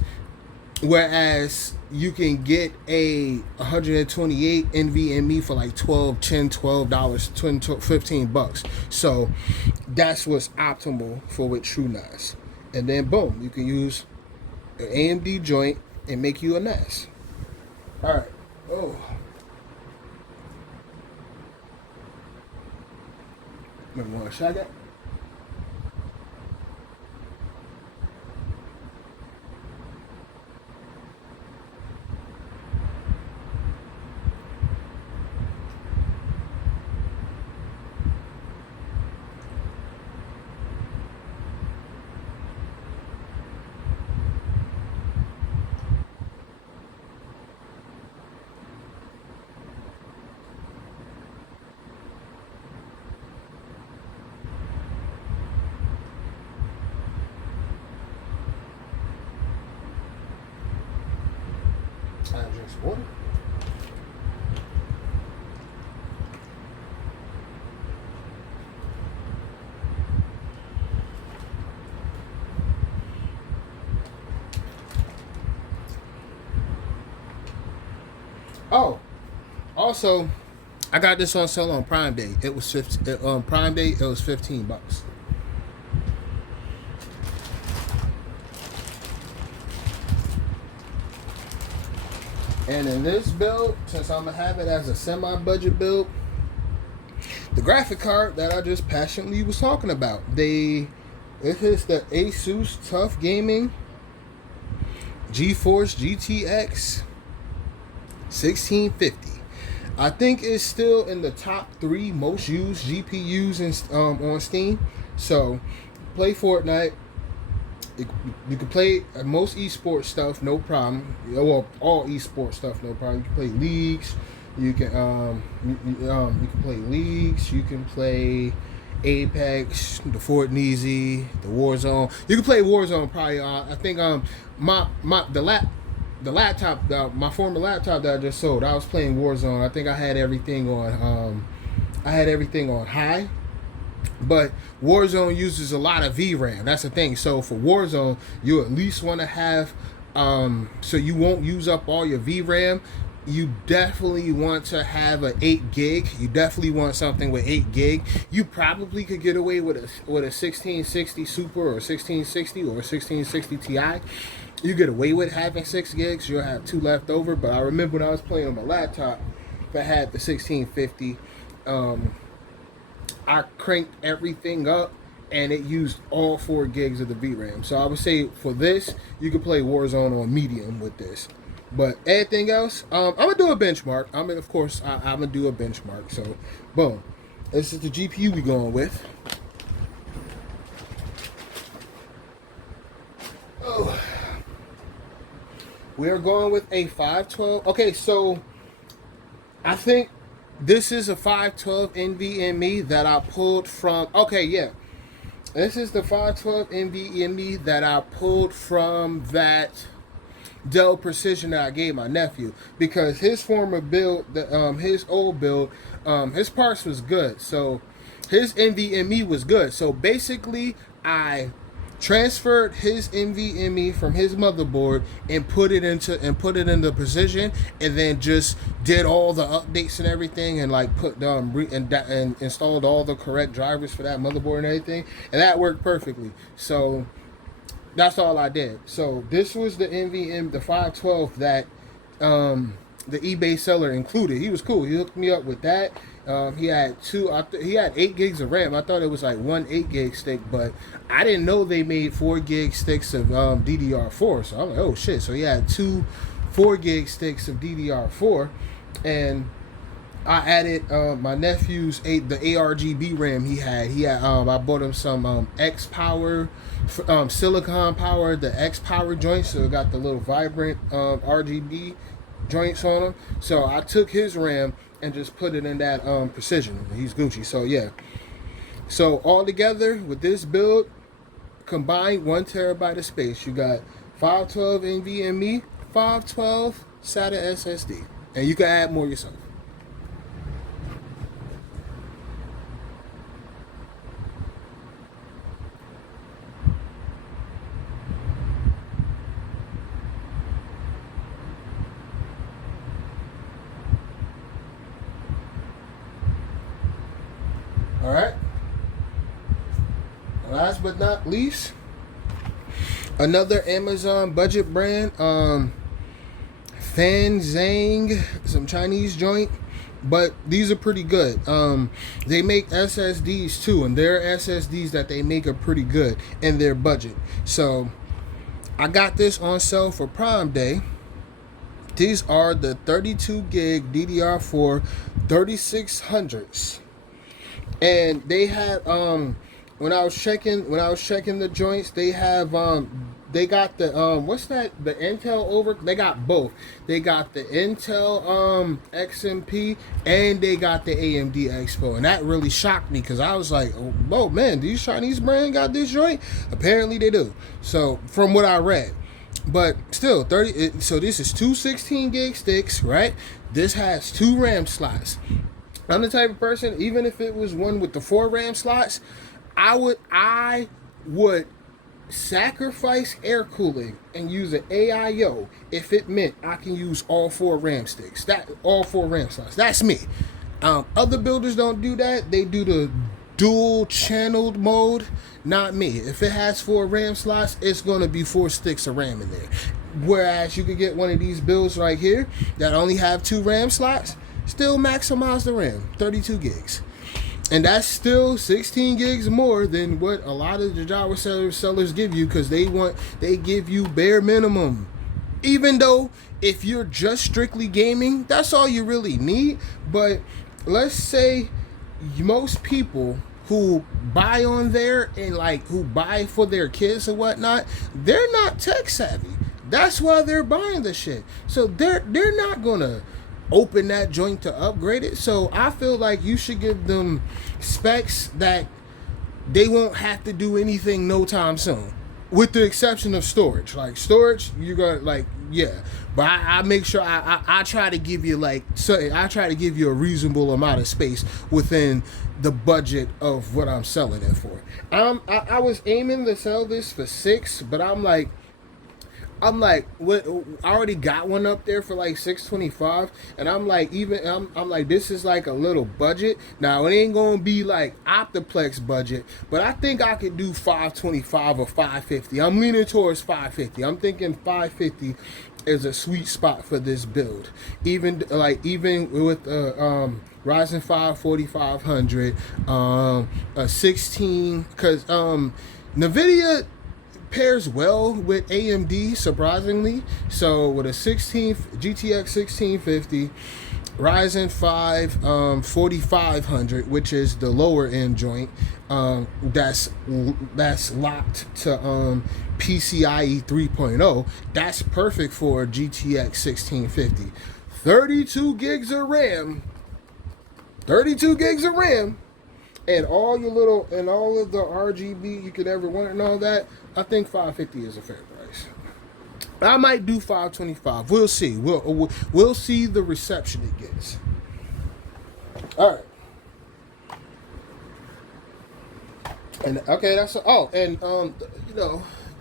you can get a 128 NVMe for like $12, $15. So that's what's optimal for with True NAS. And then boom, you can use an AMD joint and make you a NAS. All right. Oh. Maybe want a shot at? I drink some water. Oh, also, I got this on sale on Prime Day. It was Prime Day. It was $15. And in this build, since I'm gonna have it as a semi-budget build, the graphic card that I just passionately was talking about, it is the Asus Tough Gaming GeForce GTX 1650. I think it's still in the top 3 most used GPUs on Steam. So, play Fortnite. You can play most esports stuff, no problem. Well, all esports stuff, no problem. You can play leagues. You can you can play leagues. You can play Apex, the Fortnite, the Warzone. You can play Warzone probably. I think the laptop, my former laptop that I just sold, I was playing Warzone. I think I had everything on high. But Warzone uses a lot of VRAM. That's the thing. So for Warzone, you at least want to have, so you won't use up all your VRAM. You definitely want to have an 8 gig. You definitely want something with 8 gig. You probably could get away with a 1660 Super or 1660 or 1660 Ti. you get away with having 6 gigs. You'll have 2 left over. But I remember when I was playing on my laptop that had the 1650, I cranked everything up and it used all 4 gigs of the VRAM. So I would say for this, you could play Warzone on medium with this. But anything else, I'm gonna do a benchmark. I'm gonna do a benchmark. So, boom, this is the GPU we going with. Oh, we are going with a 512. Okay, so I think this is a 512 NVMe that I pulled from. Okay, yeah. This is the 512 NVMe that I pulled from that Dell Precision that I gave my nephew, because his former build, his old build, his parts was good. So his NVMe was good. So basically, I transferred his NVMe from his motherboard and put it into Precision, and then just did all the updates and everything, and like put and installed all the correct drivers for that motherboard and everything, and that worked perfectly. So that's all I did. So this was the NVMe, the 512 that the eBay seller included. He was cool. He hooked me up with that. He had he had 8 gigs of RAM. I thought it was like one 8 gig stick, but I didn't know they made 4 gig sticks of DDR4. So I'm like, oh shit. So he had 2 4 gig sticks of DDR4, and I added my nephew's the ARGB RAM he had. I bought him some X Power, Silicon Power, the X Power joints. So it got the little vibrant RGB joints on them. So I took his RAM and just put it in that Precision. He's Gucci. So yeah. So all together with this build, combined 1 terabyte of space, you got 512 NVMe, 512 SATA SSD, and you can add more yourself. All right. Last but not least, another Amazon budget brand, Fan Zhang, some Chinese joint, but these are pretty good. They make SSDs too, and their SSDs that they make are pretty good in their budget. So I got this on sale for Prime Day. These are the 32 gig DDR4 3600s. And they have when I was checking the joints, they have they got the what's that, the Intel over, they got both. They got the Intel XMP, and they got the AMD Expo, and that really shocked me, because I was like, oh man, these Chinese brand got this joint? Apparently they do. So from what I read, but still 30. So this is 2 16 gig sticks, right? This has 2 RAM slots. I'm the type of person, even if it was one with the 4 RAM slots, I would sacrifice air cooling and use an AIO if it meant I can use all 4 RAM sticks. All 4 RAM slots. That's me. Other builders don't do that. They do the dual channeled mode. Not me. If it has 4 RAM slots, it's gonna be 4 sticks of RAM in there. Whereas you could get one of these builds right here that only have 2 RAM slots. Still maximize the RAM, 32 gigs. And that's still 16 gigs more than what a lot of the Jawa sellers give you, because they give you bare minimum. Even though if you're just strictly gaming, that's all you really need. But let's say most people who buy on there and like who buy for their kids or whatnot, they're not tech savvy. That's why they're buying the shit. So they're not gonna open that joint to upgrade it. So I feel like you should give them specs that they won't have to do anything no time soon, with the exception of storage. Like storage, you got like, yeah, but I make sure I try to give you I try to give you a reasonable amount of space within the budget of what I'm selling it for. I was aiming to sell this for 6, but I'm like, I'm like, what? I already got one up there for like 625, and I'm like, I'm like, this is like a little budget. Now it ain't gonna be like Optiplex budget, but I think I could do 525 or 550. I'm leaning towards 550. I'm thinking 550 is a sweet spot for this build. Even with Ryzen 5 4500, a 16, because Nvidia pairs well with AMD, surprisingly. So with a GTX 1650, Ryzen 5 4500, which is the lower end joint, that's locked to PCIe 3.0. That's perfect for a GTX 1650. 32 gigs of RAM. 32 gigs of RAM. And all of the RGB you could ever want and all that, I think 550 is a fair price. I might do 525. We'll see. We'll see the reception it gets. All right. And okay,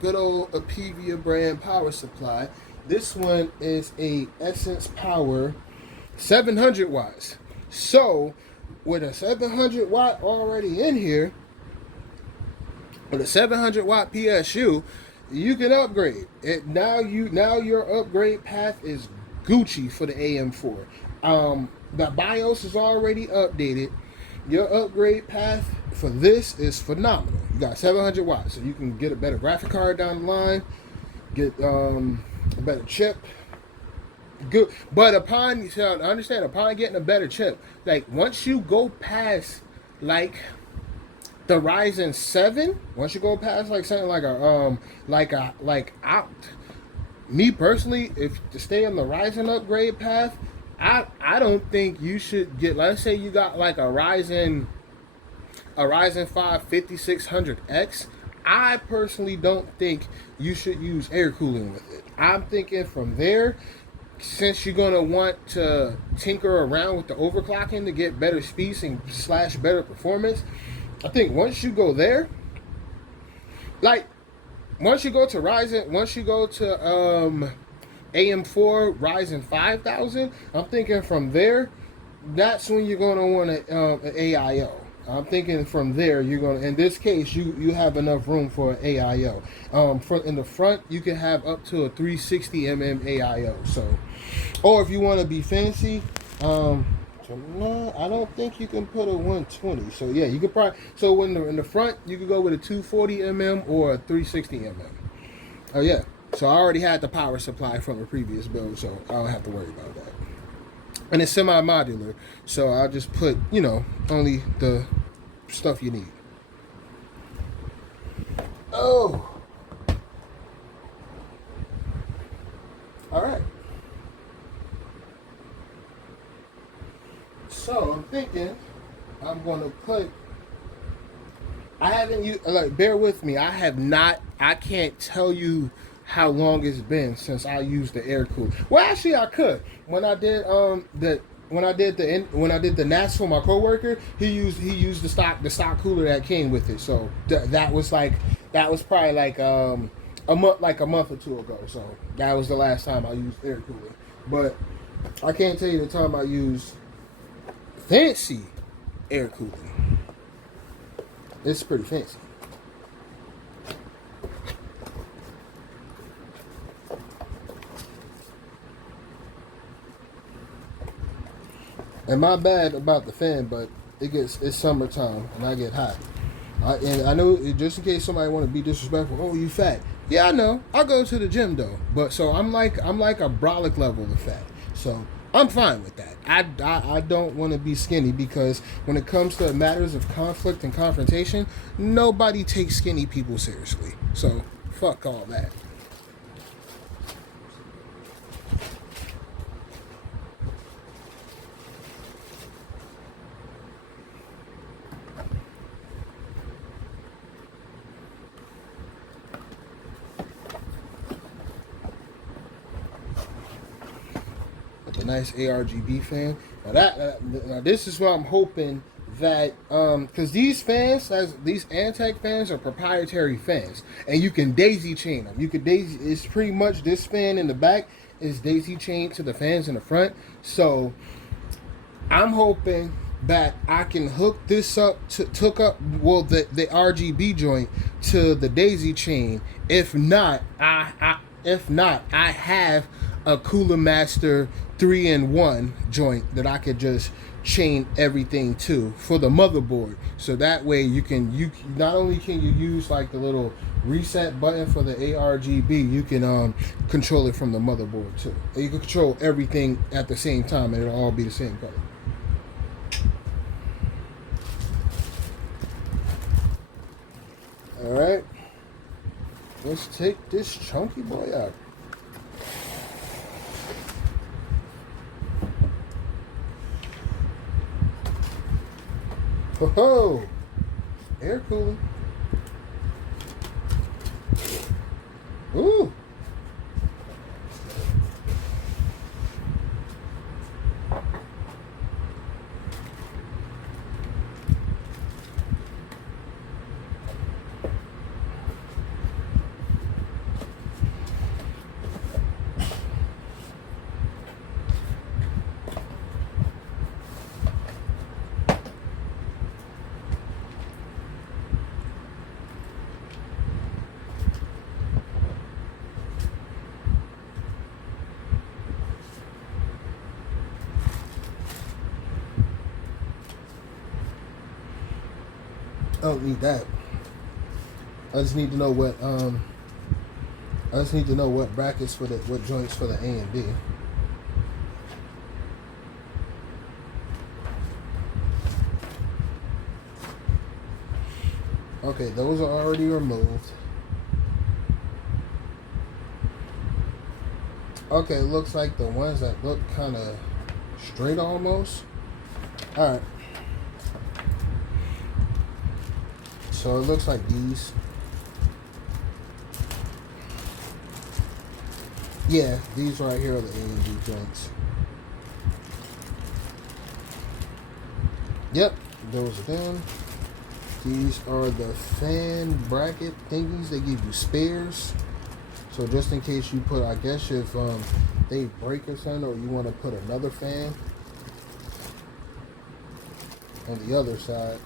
good old Apevia brand power supply. This one is a Essence Power 700 watts. So with a 700 watt already in here, with a 700 watt PSU, you can upgrade it. Now your upgrade path is Gucci for the AM4. The BIOS is already updated. Your upgrade path for this is phenomenal. You got 700 watts, so you can get a better graphic card down the line, get a better chip. Good, but upon getting a better chip, like once you go past like the Ryzen 7, once you go past like something like out, me personally, if to stay on the Ryzen upgrade path, I don't think you should get. Let's say you got like a Ryzen 5 5600X. I personally don't think you should use air cooling with it. I'm thinking from there, since you're gonna want to tinker around with the overclocking to get better speeds and / better performance, I think once you go there, like once you go to AM4 Ryzen 5000, I'm thinking from there, that's when you're gonna want an AIO. I'm thinking from there you're gonna. In this case, you have enough room for an AIO. In the front, you can have up to a 360 AIO. So, or if you want to be fancy, no, I don't think you can put a 120. So yeah, you could probably. So in the front, you could go with a 240 or a 360 Oh yeah. So I already had the power supply from a previous build, so I don't have to worry about that. And it's semi-modular, so I'll just put, only the stuff you need. Oh. All right. So I'm thinking I'm going to put, I haven't used, bear with me, I can't tell you how long it's been since I used the air cooler. Well, actually, I could. When I did the NAS for my coworker, he used the stock cooler that came with it. So that was probably like a month or two ago. So that was the last time I used air cooler. But I can't tell you the time I used fancy air cooling. It's pretty fancy. And my bad about the fan, but it's summertime and I get hot. And I know, just in case somebody want to be disrespectful, oh, you fat. Yeah, I know. I go to the gym though, but so I'm like a brolic level of fat. So I'm fine with that. I don't want to be skinny, because when it comes to matters of conflict and confrontation, nobody takes skinny people seriously. So fuck all that. Nice ARGB fan. Now this is what I'm hoping that because these fans, these Antec fans, are proprietary fans, and you can daisy chain them. You could daisy. It's pretty much this fan in the back is daisy chained to the fans in the front. So I'm hoping that I can hook this up to hook up the RGB joint to the daisy chain. If not, I have a Cooler Master 3-in-1 joint that I could just chain everything to for the motherboard. So that way you not only can you use like the little reset button for the ARGB, you can control it from the motherboard too. And you can control everything at the same time and it'll all be the same color. Alright, let's take this chunky boy out. Ho-ho! Air cooling. Ooh! I don't need that. I just need to know what brackets for what joints for the A and B. Okay, those are already removed. Okay, it looks like the ones that look kind of straight almost. All right. So it looks like these. Yeah, these right here are the A and B joints. Yep, those are them. These are the fan bracket thingies. They give you spares. So just in case you put, I guess if they break or something, or you want to put another fan on the other side.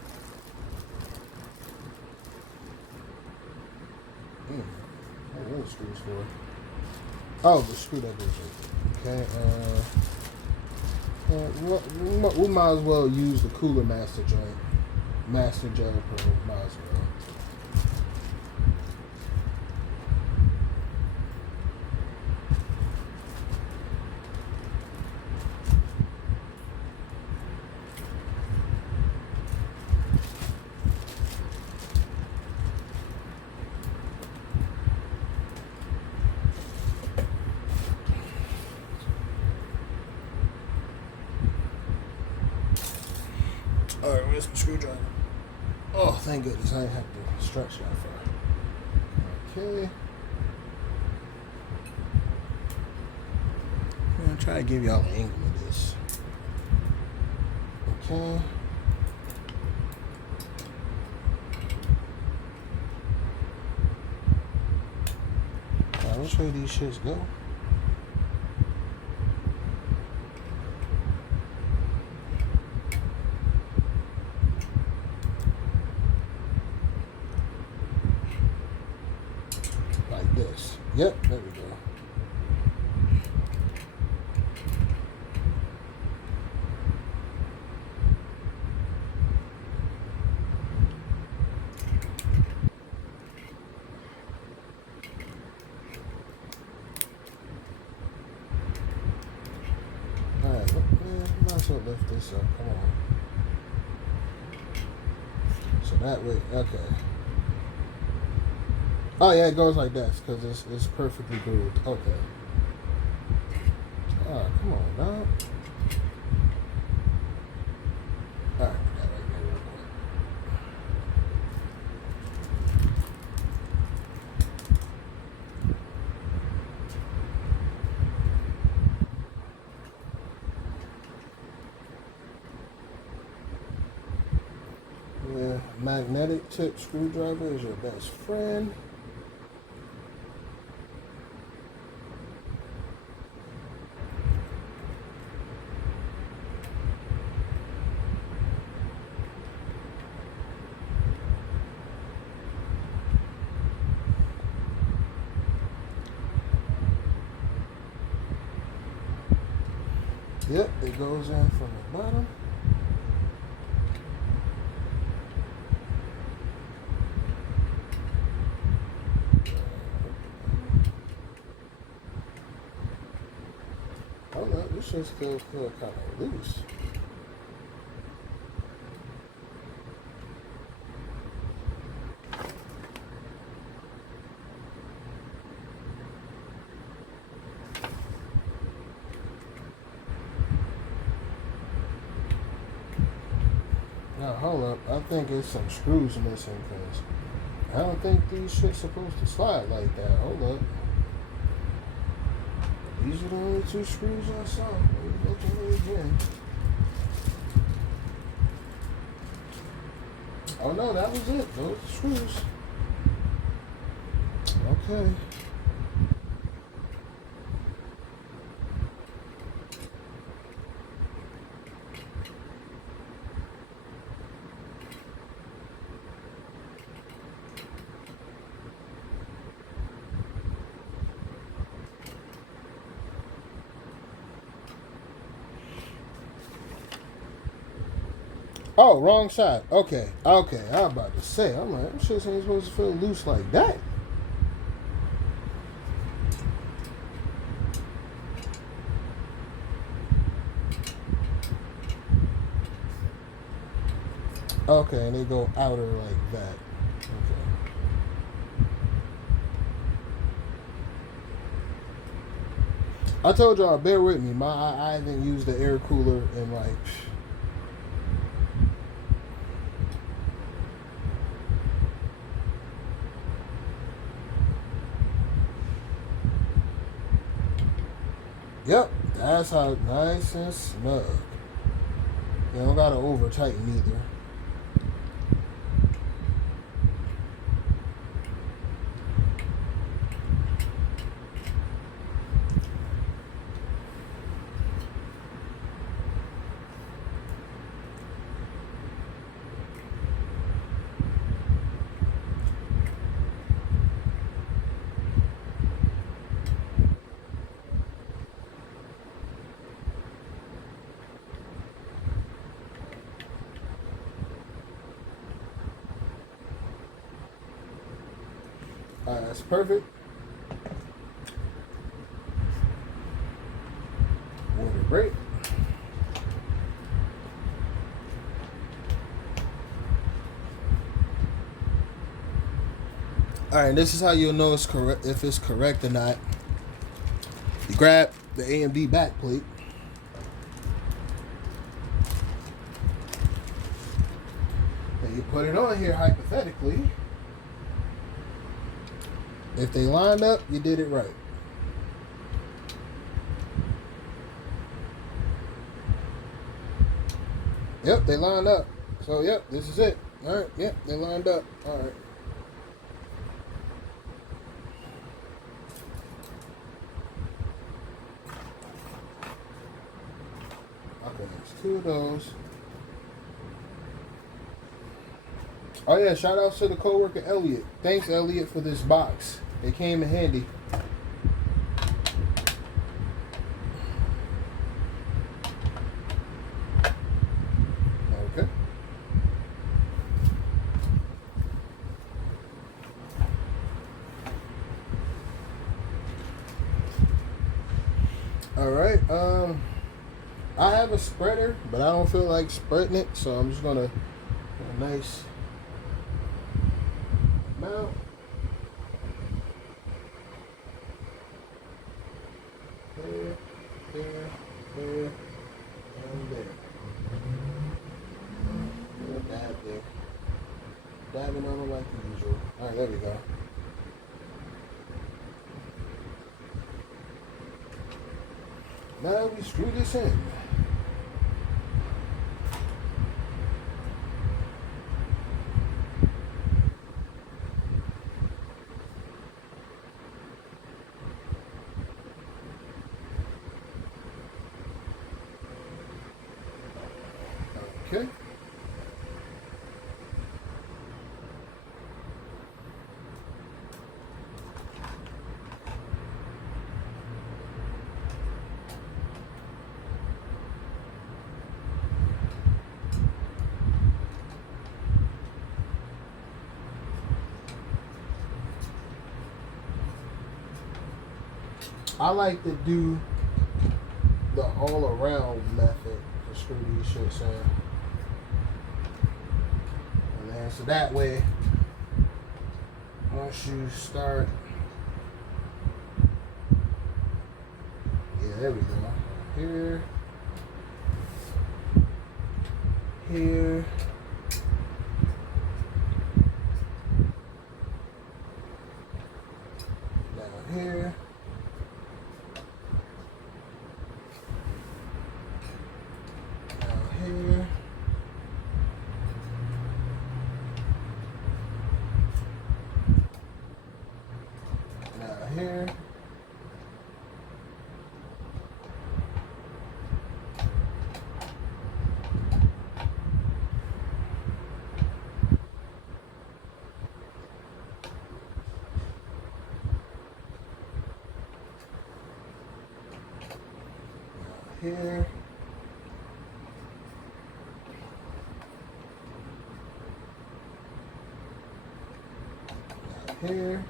What are the screws for? Oh, the screwdrivers. Okay. We might as well use the Cooler Master joint. Master Gel Pro. Might as well. Alright, where's my screwdriver? Oh, thank goodness I didn't have to stretch that far. Okay. I'm gonna try to give y'all an angle of this. Okay. Alright, which way these shits go? This. Yep, there we go. Alright, might as well lift this up. Come on. So that way, okay. Oh yeah, it goes like that because it's perfectly grooved. Okay. Oh, come on, dog. All right, that right there real quick. The magnetic tip screwdriver is your best friend. Yep, it goes in from the bottom. Hold up, this should still feel kind of loose. Now, hold up, I think it's some screws missing because I don't think these shit's supposed to slide like that. Hold up. These are the only two screws I saw. Maybe look at it again. Oh no, that was it. Those are screws. Okay. Oh, wrong side. Okay. Okay. I was about to say, I'm like, that shit ain't supposed to feel loose like that. Okay, and they go outer like that. Okay. I told y'all, bear with me. I haven't used the air cooler in like... Yep, that's how nice and snug. You don't gotta over tighten either. Alright, that's perfect. Water break. Alright, this is how you'll know it's correct, if it's correct or not. You grab the AMD back plate. And you put it on here hypothetically. If they lined up, you did it right. Yep, they lined up. So, yep, this is it. All right, yep, they lined up. All right. Okay, there's two of those. Oh, yeah, shout out to the coworker, Elliot. Thanks, Elliot, for this box. It came in handy. Okay. All right. I have a spreader, but I don't feel like spreading it, so I'm just gonna a nice mount. There, and there. Dab there. Dabbing on them like usual. Alright, there we go. Now we screw this in. Okay. I like to do the all around method to screw these shits in. And then so that way, once you start, yeah, there we go. Here, here, down here. Here, now here, here. Here,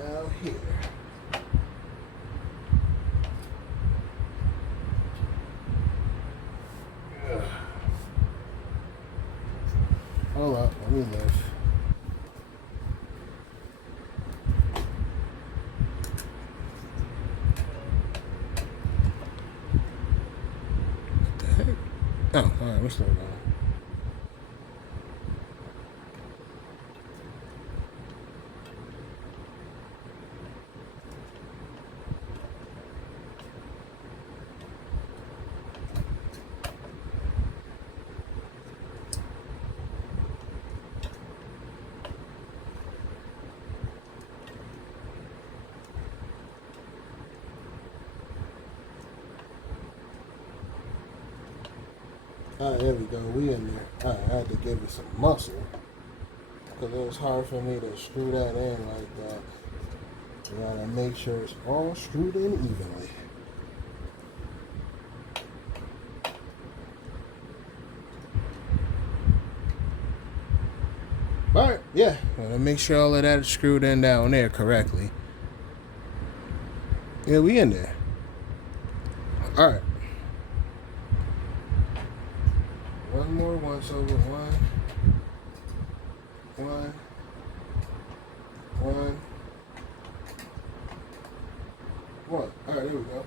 now here. Hold up, let me live. What the heck? Oh, alright, we're still going. Alright, there we go. We in there. Alright, I had to give it some muscle because it was hard for me to screw that in like that. You gotta make sure it's all screwed in evenly. Alright, yeah. Gotta make sure all of that is screwed in down there correctly. Yeah, we in there. Alright. One more once over. One. Alright, there we go.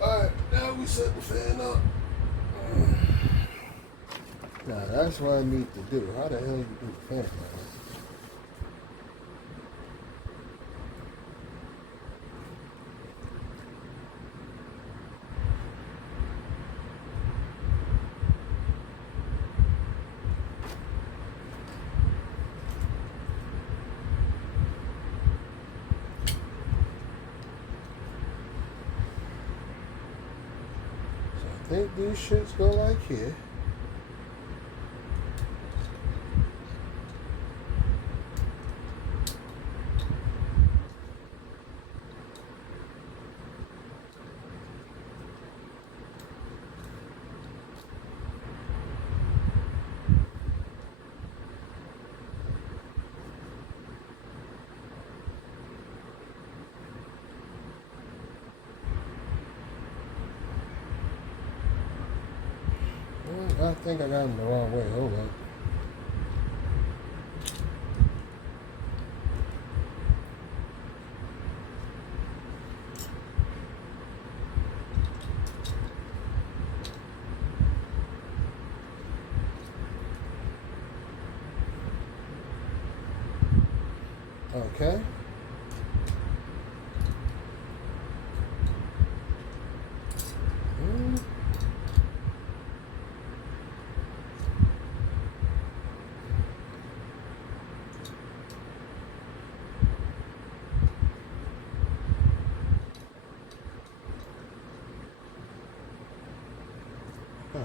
Alright, now we set the fan up. Now that's what I need to do. How the hell you do the fan, man? I think these shits go like here. I think I got them the wrong way. Hold on. Okay.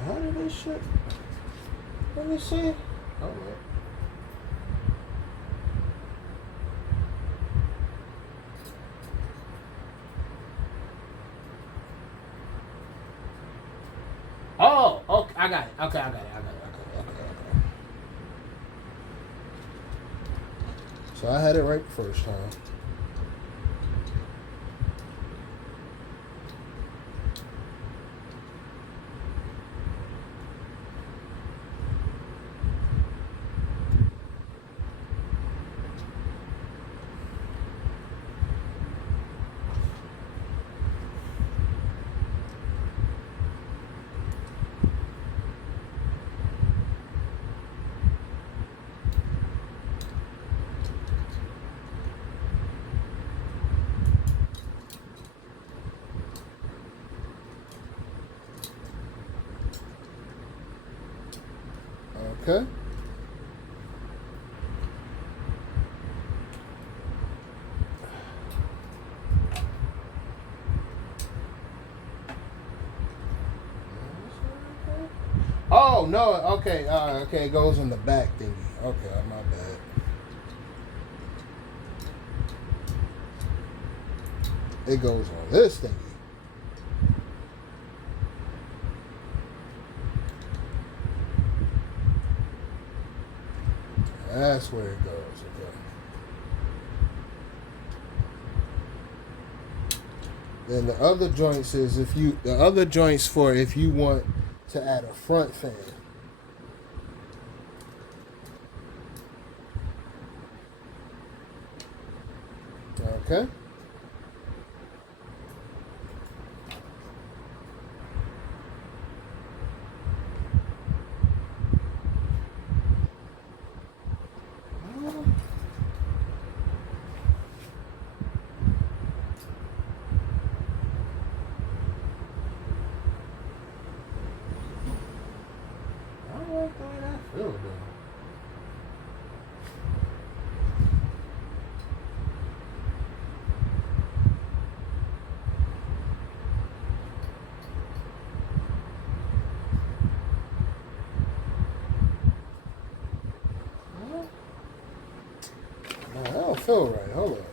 How did this shit? Let me see. Hold on. Oh, okay, I got it. Okay, I got it. Okay. So I had it right the first time. Okay. Oh no. Okay. Okay. It goes in the back thingy. Okay. My bad. It goes on this thingy. That's where it goes. Okay. Then the other joints is if you want to add a front fan. Okay. That don't feel right. Hold on.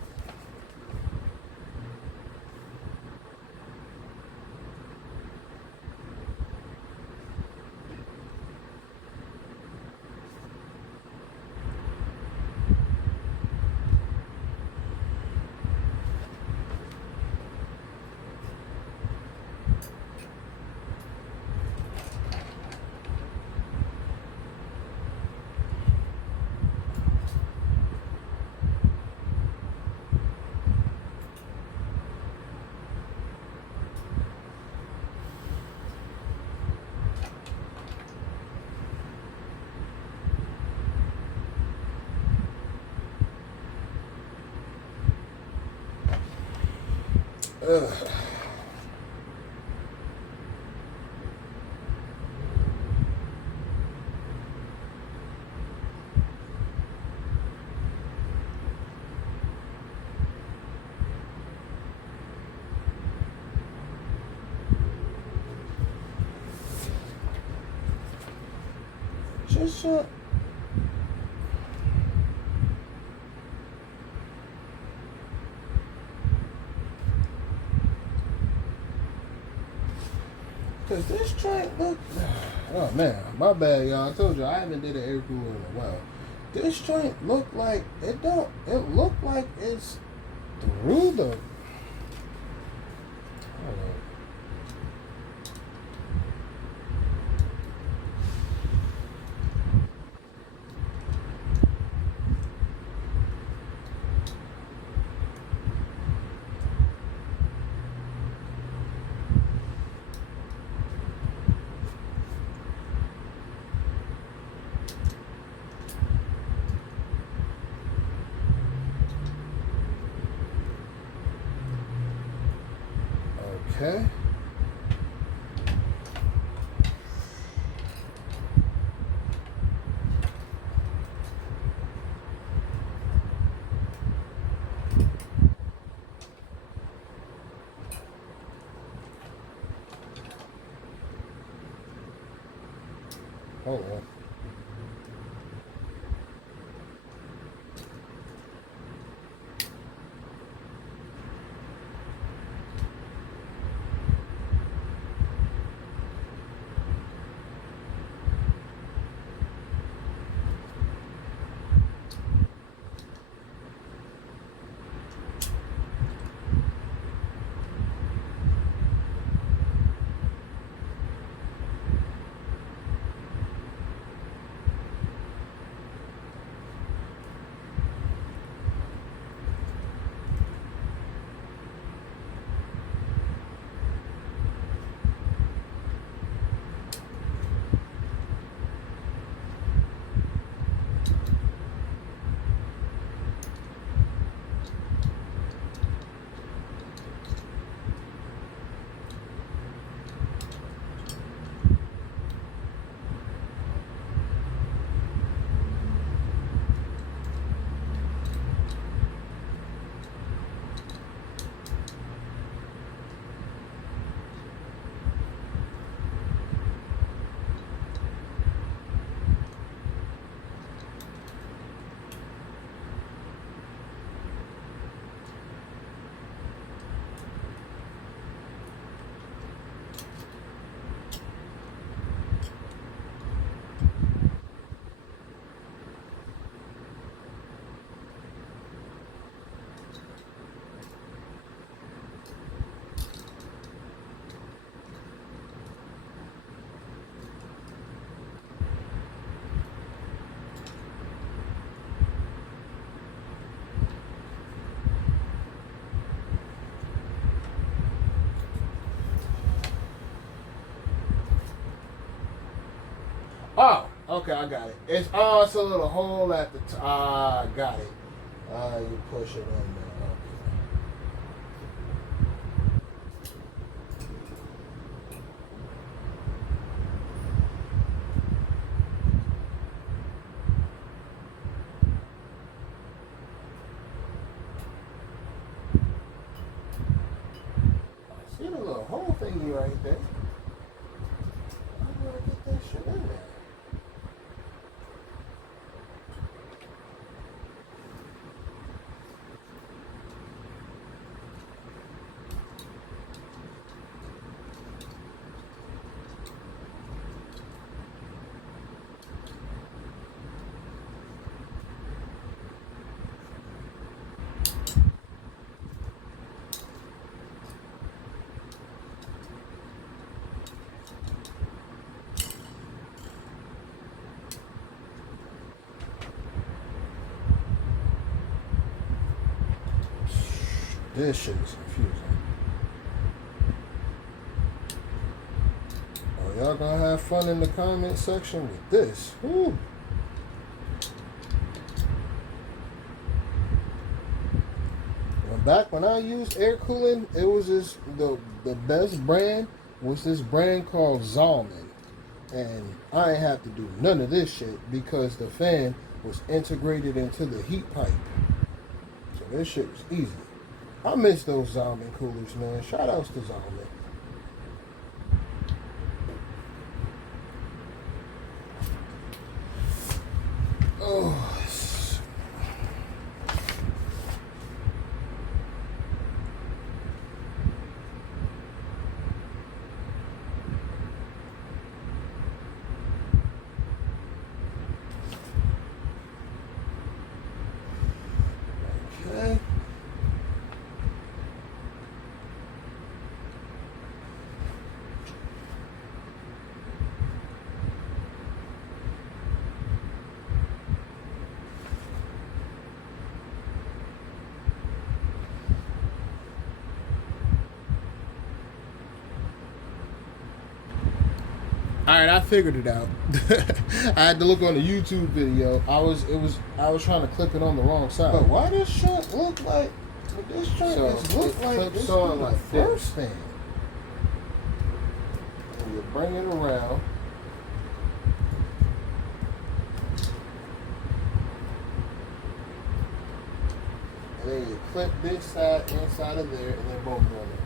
Ugh. Just cause this joint look. Oh man, my bad, y'all. I told you I haven't did an air cooler in a while. This joint look like it don't. It look like it's through the. Hold on. Okay. Hold on. Oh, okay, I got it. It's it's a little hole at the top. Got it. You push it in there. Okay. See the little hole thingy right there. How do I get that shit in there? This shit is confusing. Oh, y'all gonna have fun in the comment section with this. Woo. Back when I used air cooling, it was just the best brand was this brand called Zalman. And I ain't have to do none of this shit because the fan was integrated into the heat pipe. So this shit was easy. I miss those Zalman coolers, man. Shout outs to Zalman. Oh. Okay. All right, I figured it out. I had to look on the YouTube video. I was trying to clip it on the wrong side. But why does shit look like this joint? So look like this on like first thing. bring it around. And then you clip this side inside of there, and then boom, you're on there.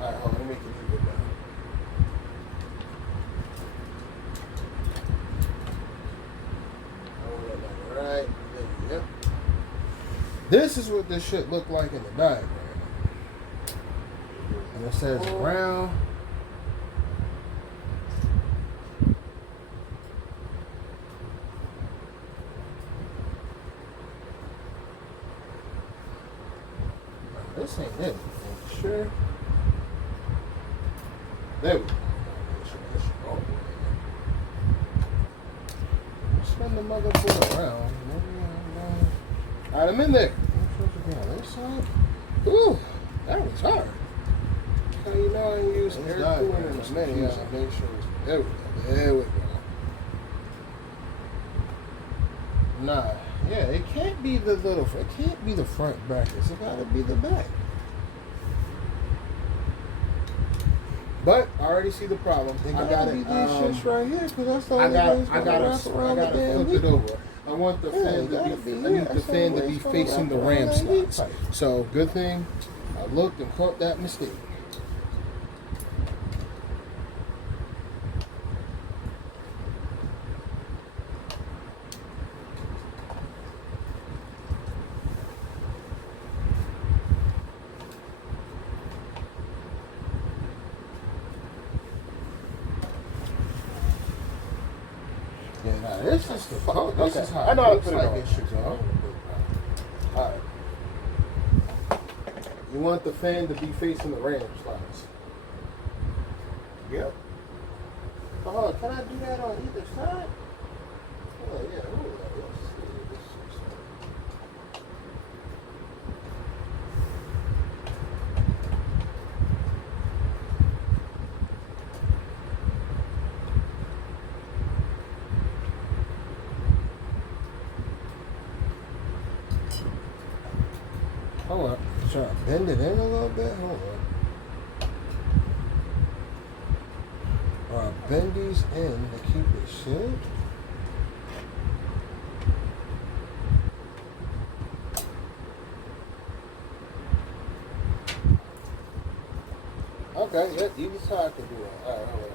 Alright, hold on, let me make it even now. Right, there you go. This is what this shit looked like in the diagram. And it says brown. This ain't it. Sure. There we go. Spin the motherboard around. Alright, I'm in there. This side. Ooh, that was hard. How you know I use air cooler in a minute? Yeah, make sure it's, there we go. There we go. Nah, yeah, it can't be the little. It can't be the front brackets. It gotta be the back. But I already see the problem. I gotta be these shits right here because that's the only way it's gonna wrap around the damn flip it over. I want the fan to be. I need the fan to be facing the ram slots. So good thing I looked and caught that mistake. Yeah, nah, this is the fuck. This is how I know how to put it on. Alright. You want the fan to be facing the ram slots. Yep. Oh, hold on, can I do that on either side? Oh, yeah. Ooh, let's see. This is... Hold up. Try to bend it in a little bit. Hold on. Bend these in to keep it shut. Okay, yeah, you can try to do that. Alright, hold on.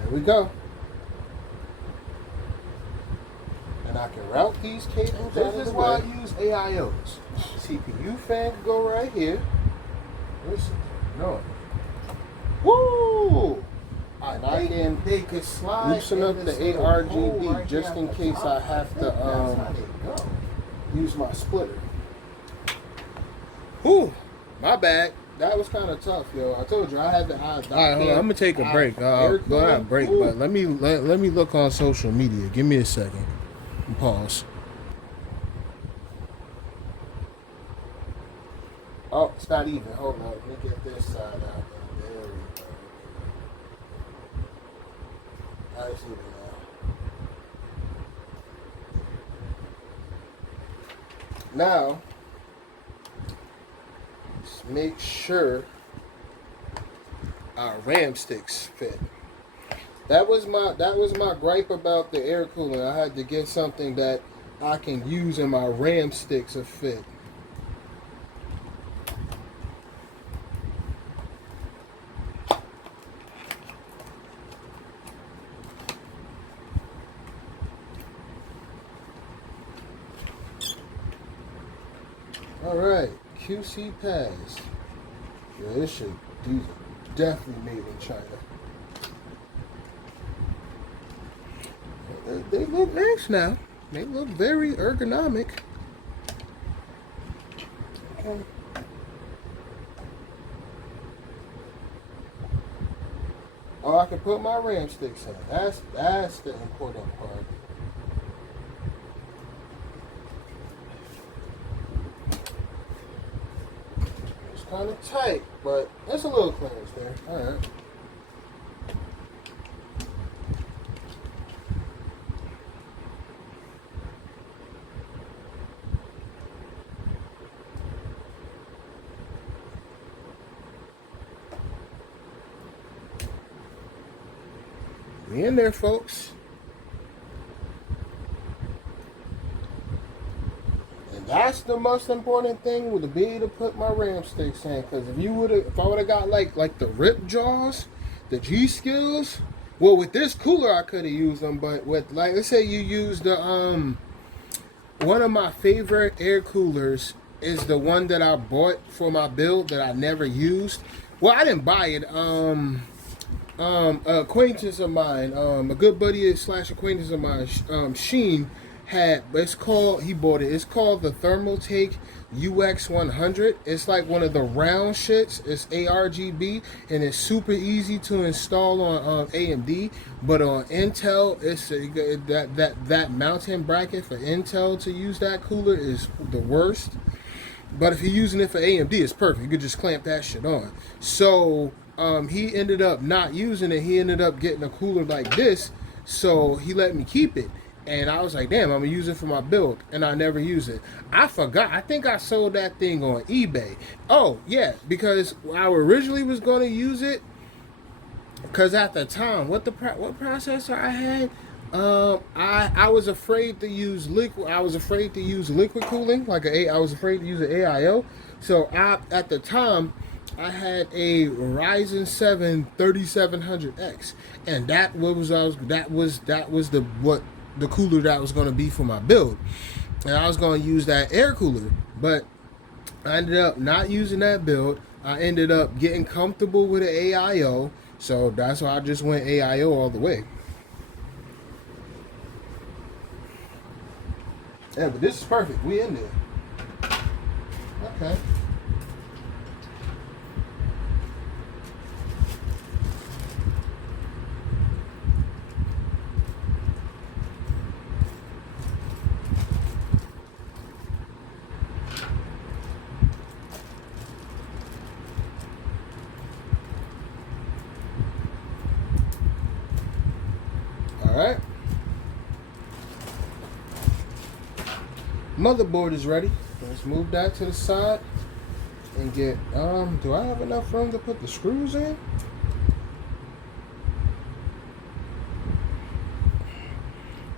There we go. And I can route these cables. This is why I use AIOs. CPU fan can go right here. Listen, no. Woo! And they could slide loosen up the ARGB right just in case I have to use my splitter. Whew, my bad. That was kind of tough, yo. I told you I had to. All right, hold on. I'm gonna take a break. Go ahead, break. But let me look on social media. Give me a second. Pause. Oh, it's not even. Hold on. Let me get this side out. There we go. That's even now. Now, let's make sure our RAM sticks fit. That was my gripe about the air cooler. I had to get something that I can use in my RAM sticks to fit. Alright, QC pads. Yeah, these are definitely made in China. They look nice now. They look very ergonomic. Okay. Oh, I can put my RAM sticks in. That's the important part. It's kind of tight, but there's a little clearance there. All right. We in there, folks. And that's the most important thing, would be able to put my ram sticks in. Because if I would have got like the rip jaws, the G skills. Well, with this cooler, I could have used them. But with, like, let's say you use the one of my favorite air coolers is the one that I bought for my build that I never used. Well, I didn't buy it. Acquaintance of mine, a good buddy slash acquaintance of mine, Sheen, he bought it. It's called the Thermaltake UX100. It's like one of the round shits. It's ARGB and it's super easy to install on AMD, but on Intel, it's that mounting bracket for Intel to use that cooler is the worst. But if you're using it for AMD, it's perfect. You could just clamp that shit on. So he ended up not using it. He ended up getting a cooler like this. So he let me keep it. And I was like, damn, I'm going to use it for my build. And I never use it. I forgot. I think I sold that thing on eBay. Oh, yeah. Because I originally was going to use it. Because at the time, what processor I had? I was afraid to use liquid. I was afraid to use liquid cooling, I was afraid to use an AIO. So at the time, I had a Ryzen 7 3700X, and that was the cooler that was going to be for my build, and I was going to use that air cooler, but I ended up not using that build. I ended up getting comfortable with an AIO, so that's why I just went AIO all the way. Yeah, but this is perfect. We in there. Okay. All right. Motherboard is ready. Let's move that to the side and get, do I have enough room to put the screws in?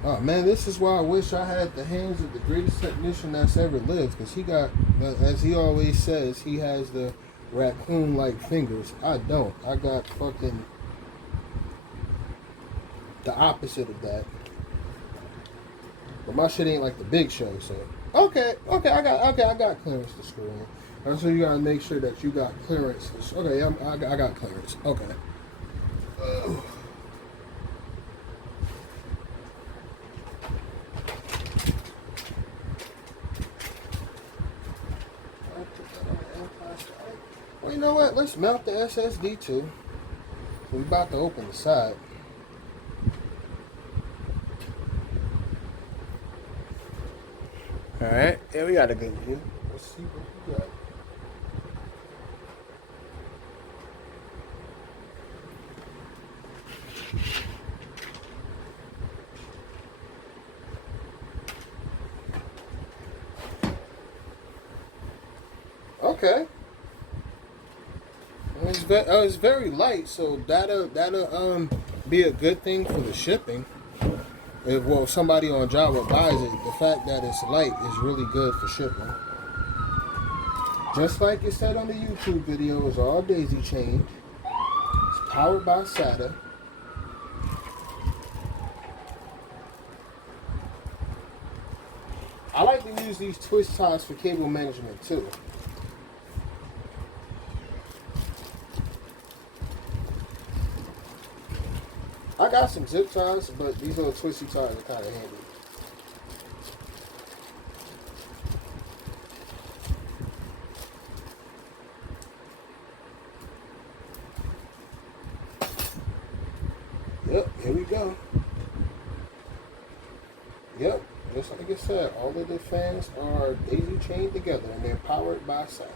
Oh man, this is why I wish I had the hands of the greatest technician that's ever lived, because he got, as he always says, he has the raccoon-like fingers. I don't. I got fucking the opposite of that. But my shit ain't like the Big Show, so okay, I got clearance to screw in. And so you gotta make sure that you got clearance. Okay, I got clearance. Okay. Well, you know what? Let's mount the SSD too. We're about to open the side. Alright, yeah, we got a good view. Let's see what we got. Okay. It's very light, so that'll be a good thing for the shipping. If somebody on Jawa buys it, the fact that it's light is really good for shipping. Just like it said on the YouTube video, it's all daisy chained. It's powered by SATA. I like to use these twist ties for cable management too. I got some zip ties, but these little twisty ties are kind of handy. Yep, here we go. Yep, just like I said, all of the fans are daisy chained together and they're powered by SATA.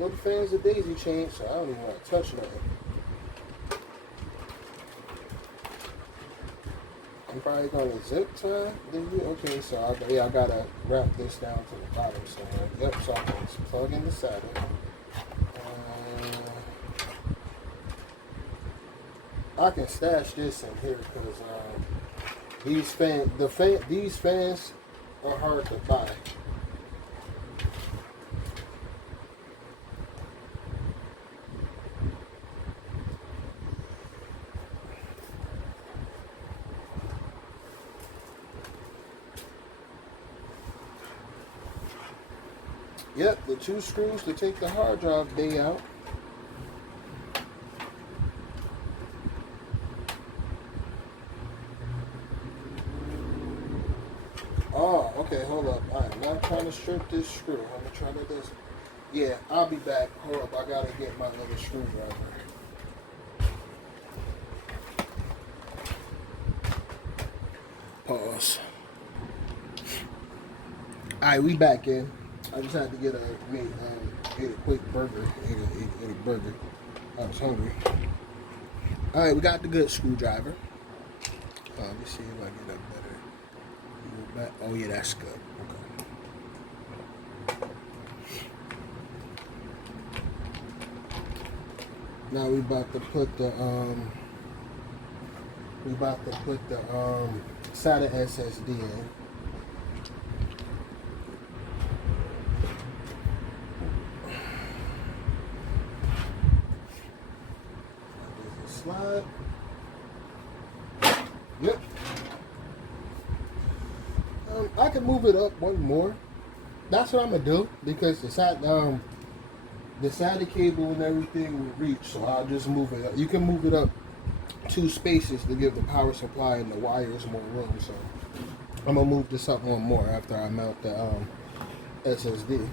little fans of daisy chain, so I don't even want to touch nothing. I'm probably gonna zip tie. Okay, so I gotta wrap this down to the bottom somewhere. Yep, so I can plug in the saddle. I can stash this in here because these fans are hard to buy. Yep, the 2 screws to take the hard drive bay out. Oh, okay, hold up. I'm not trying to strip this screw. I'm gonna try to do this. Yeah, I'll be back. Hold up, I gotta get my little screwdriver. Pause. Alright, we back in. I just had to get a quick burger. Ate a burger. I was hungry. Alright, we got the good screwdriver. Let me see if I get that better. Oh yeah, that's good. Okay. Now we about to put the SATA SSD in. Slide. Yep. I can move it up one more. That's what I'm gonna do because the SATA cable and everything will reach, so I'll just move it up. You can move it up 2 spaces to give the power supply and the wires more room. So I'm gonna move this up one more after I mount the SSD.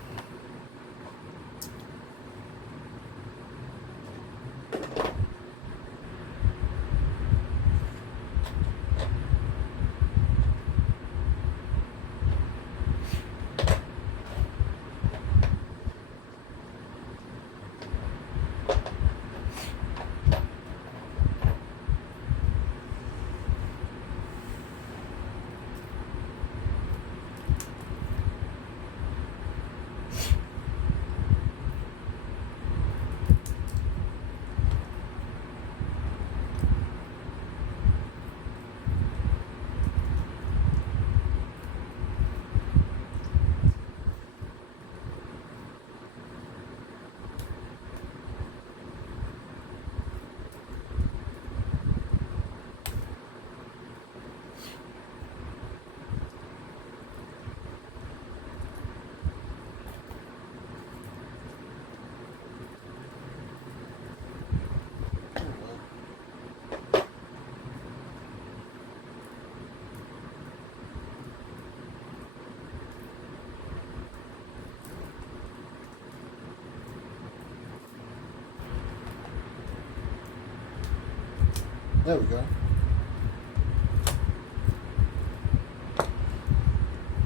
There we go.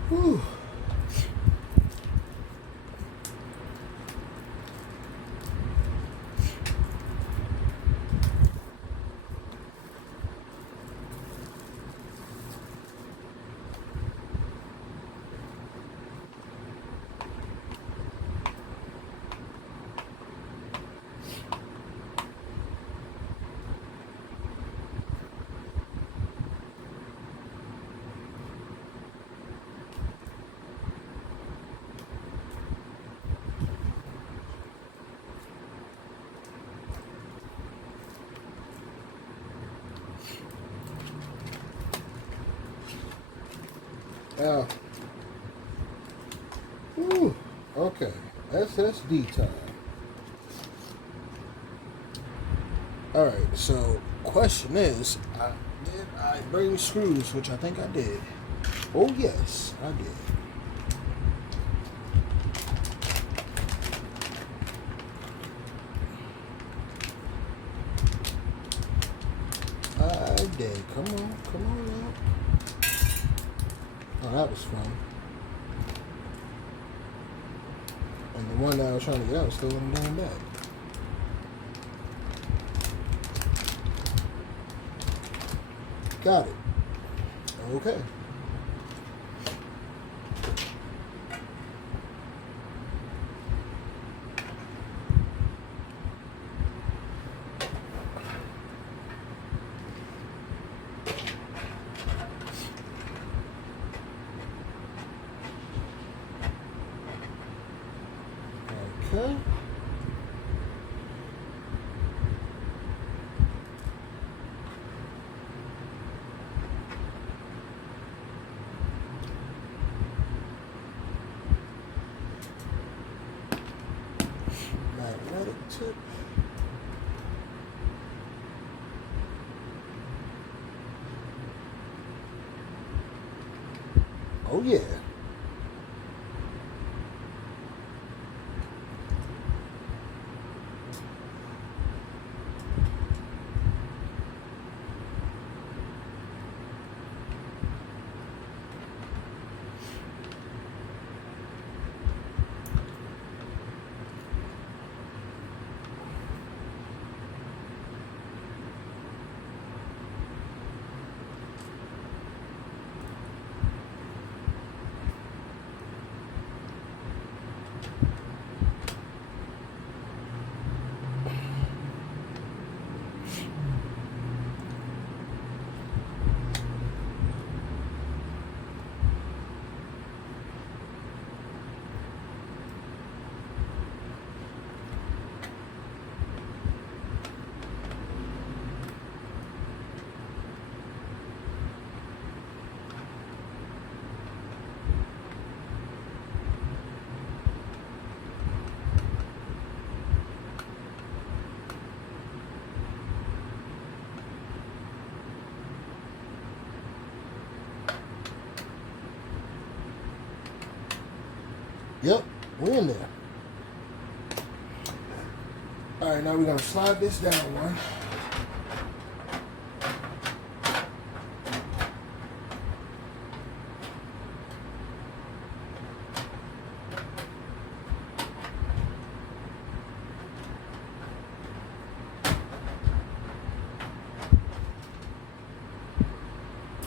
Whew. Yeah. Whew. Okay. SSD time. Alright, so question is, did I bring screws, which I think I did. Oh yes, I did. I did. Come on now. Oh, that was fun. And the one that I was trying to get out was still in the damn bag. Got it. Okay. Okay. Magnetic tip. Oh yeah. Yep, we're in there. All right, now we're gonna slide this down one.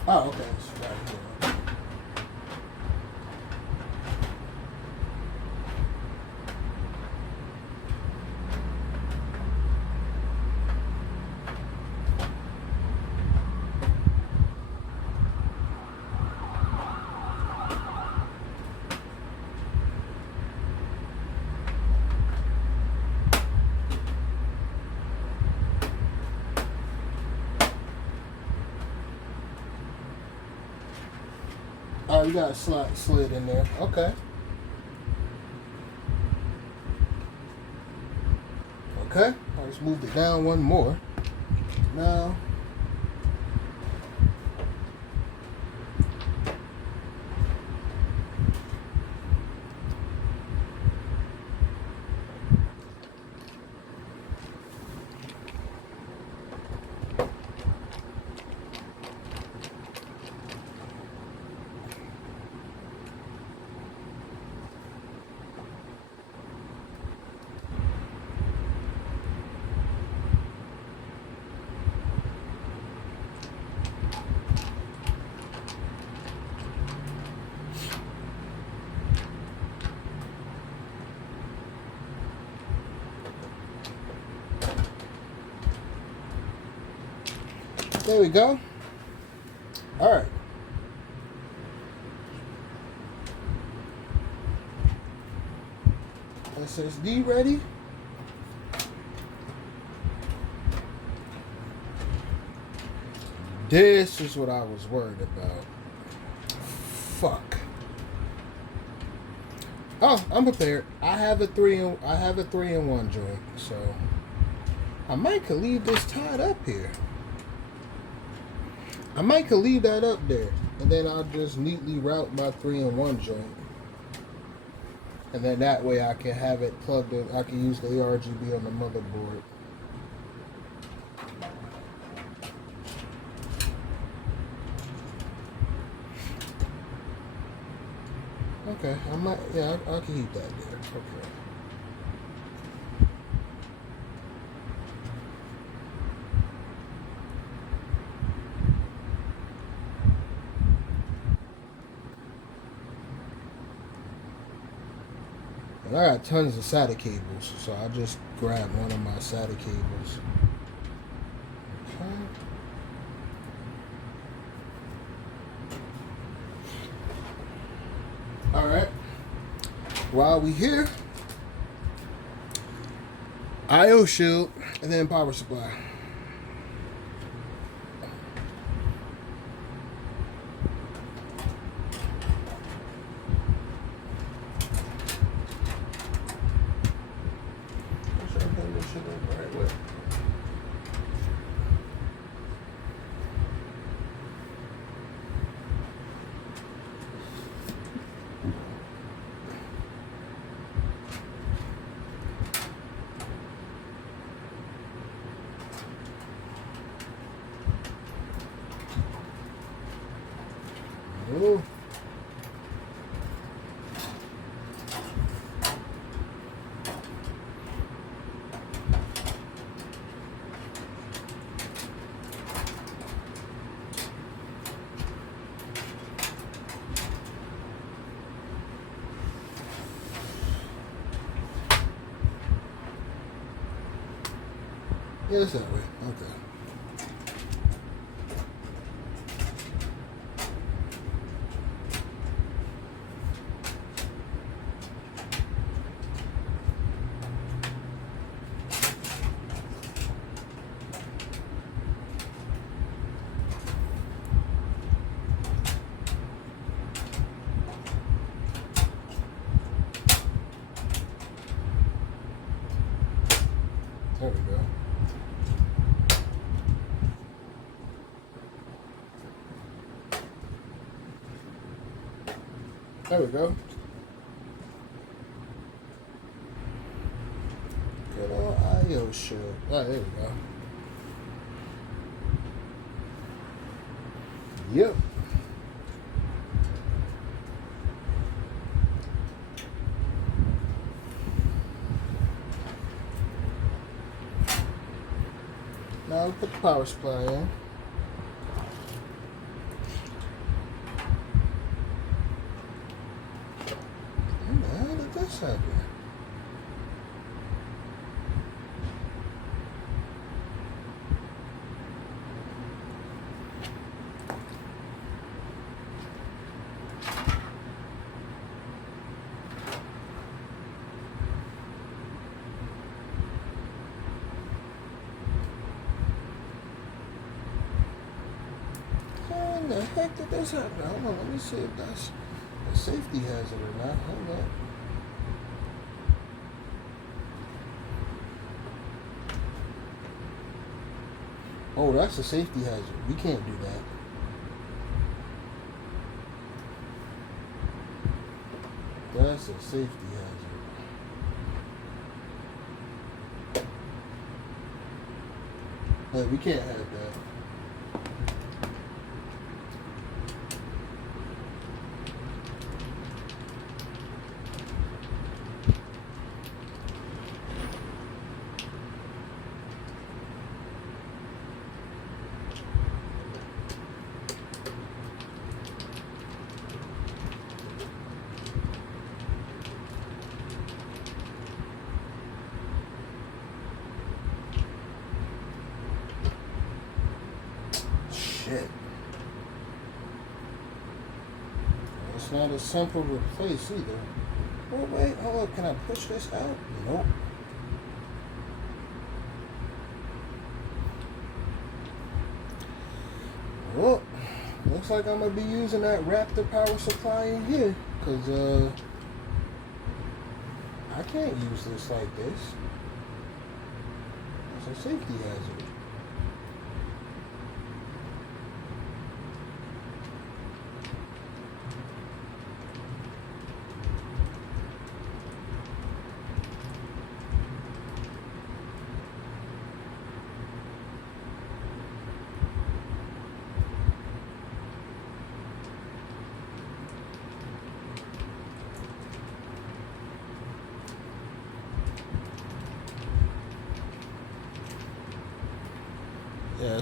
Oh, okay, it's right here. Oh, you got a slid in there. Okay. Okay. I just moved it down one more. Now, there we go. All right. SSD ready. This is what I was worried about. Fuck. Oh, I'm prepared. I have a 3-in-1 joint, so I might could leave this tied up here. I might could leave that up there, and then I'll just neatly route my 3-in-1 joint, and then that way I can have it plugged in. I can use the ARGB on the motherboard. Okay, I might. Yeah, I can keep that there. Okay. And I got tons of SATA cables, so I just grabbed one of my SATA cables. Okay. All right. While we here, I/O shield, and then power supply. Make sure I'm putting this shit in the right way. Ooh. Yeah, it's that way. Okay. There we go. There we go. Good old I/O shield. Oh, there we go. Yep. Now we put the power supply in. How did this happen? How in the heck did this happen? Hold on, let me see if that's a safety hazard or not. Hold on. Oh, that's a safety hazard. We can't do that. That's a safety hazard. Hey, we can't have that. Shit. It's not a simple replace either. Oh, wait, hold on. Can I push this out? Nope. Well, looks like I'm going to be using that Raptor power supply in here. Because, I can't use this like this. It's a safety hazard.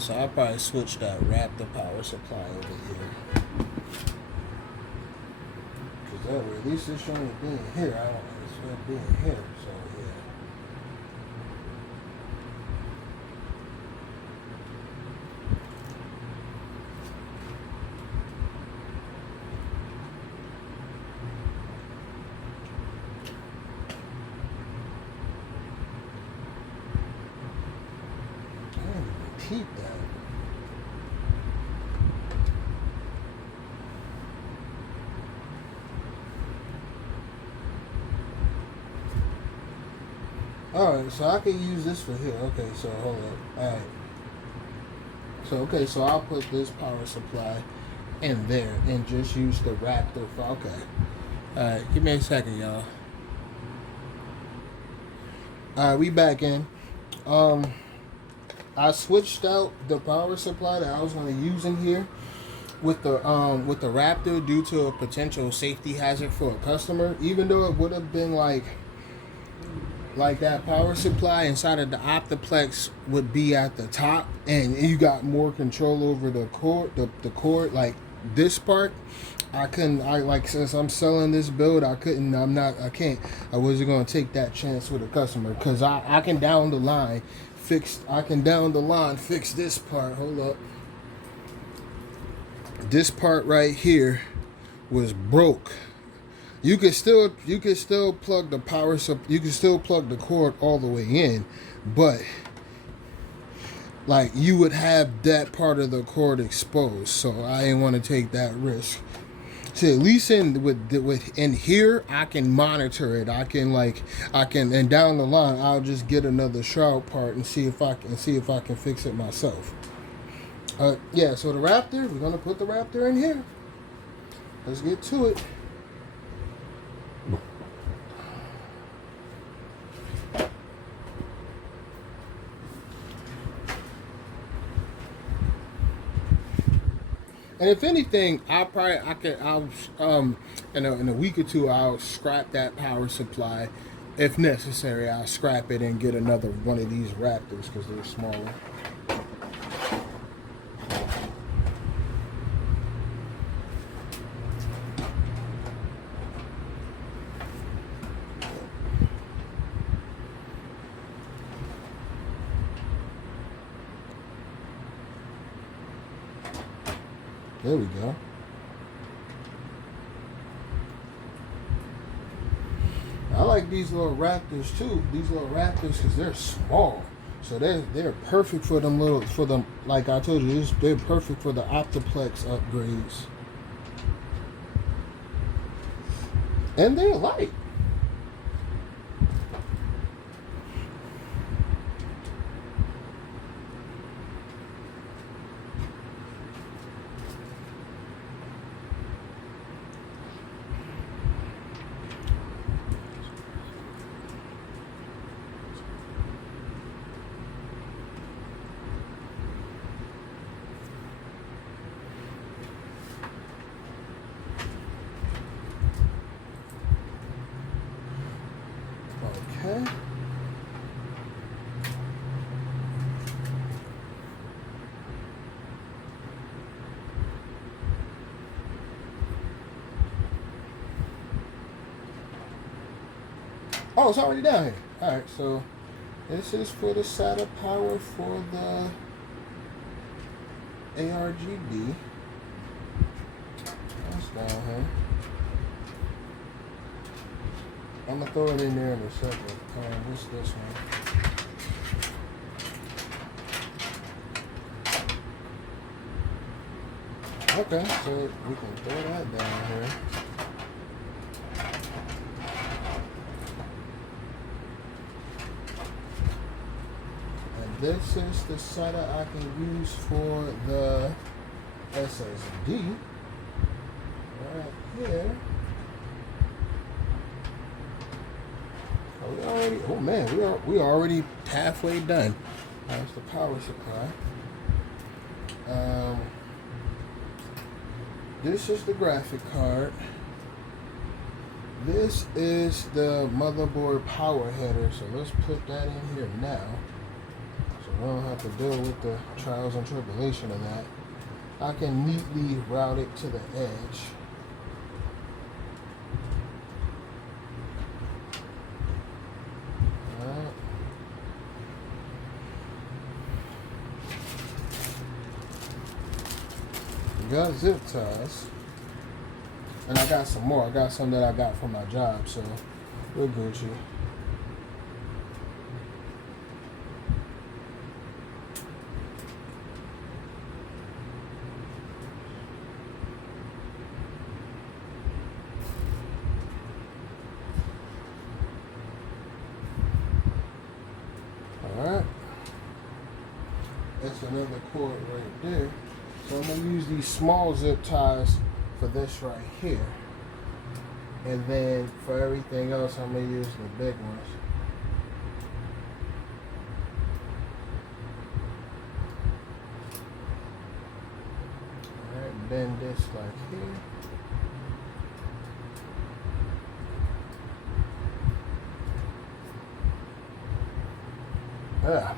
So I'll probably switch that Raptor power supply over here. Because that way, at least it's showing it being here. I don't know, it's being here. So, yeah. Keep that. Alright, so I can use this for here. Okay, so hold up. Alright. So I'll put this power supply in there and just use the Raptor for, okay. Alright, give me a second, y'all. Alright, we back in. I switched out the power supply that I was going to use in here with the Raptor due to a potential safety hazard for a customer. Even though it would have been like that power supply inside of the Optiplex would be at the top, and you got more control over the cord, the cord, like this part. Since I'm selling this build, I wasn't going to take that chance with a customer, because I can down the line fix this part. Hold up. This part right here was broke. You could still plug the power you can still plug the cord all the way in, but like you would have that part of the cord exposed, so I didn't want to take that risk. So at least in here, I can monitor it. I can and down the line, I'll just get another shroud part and see if I can fix it myself. Yeah. So the Raptor, we're gonna put the Raptor in here. Let's get to it. And if anything, in a week or two, I'll scrap that power supply. If necessary, I'll scrap it and get another one of these Raptors because they're smaller. There we go. I like these little Raptors too. These little Raptors because they're small, so they're perfect for them like I told you, they're perfect for the Optiplex upgrades, and they're light. Okay. Oh, it's already down here. Alright, so this is for the SATA power for the ARGB. That's down here. I'm going to throw it in there in a second. What's this one? Okay, so we can throw that down here. And this is the SATA I can use for the SSD. Right here. We already halfway done. That's the power supply. This is the graphic card. This is the motherboard power header. So let's put that in here now. So I don't have to deal with the trials and tribulation of that. I can neatly route it to the edge. Alright. We got zip ties. And I got some more. I got some that I got from my job, so we're Gucci. Alright. That's another cord right there. So I'm going to use these small zip ties for this right here. And then for everything else, I'm going to use the big ones. Alright, bend this like here. Ah.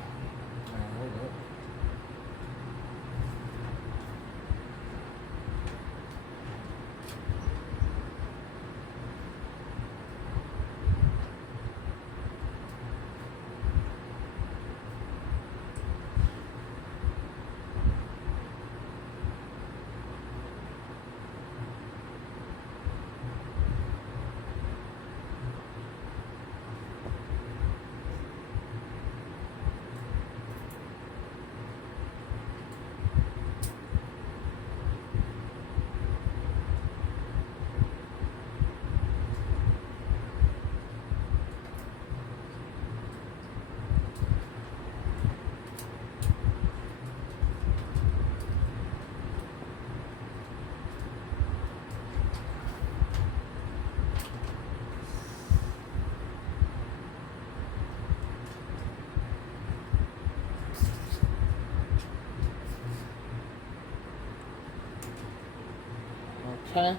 Okay,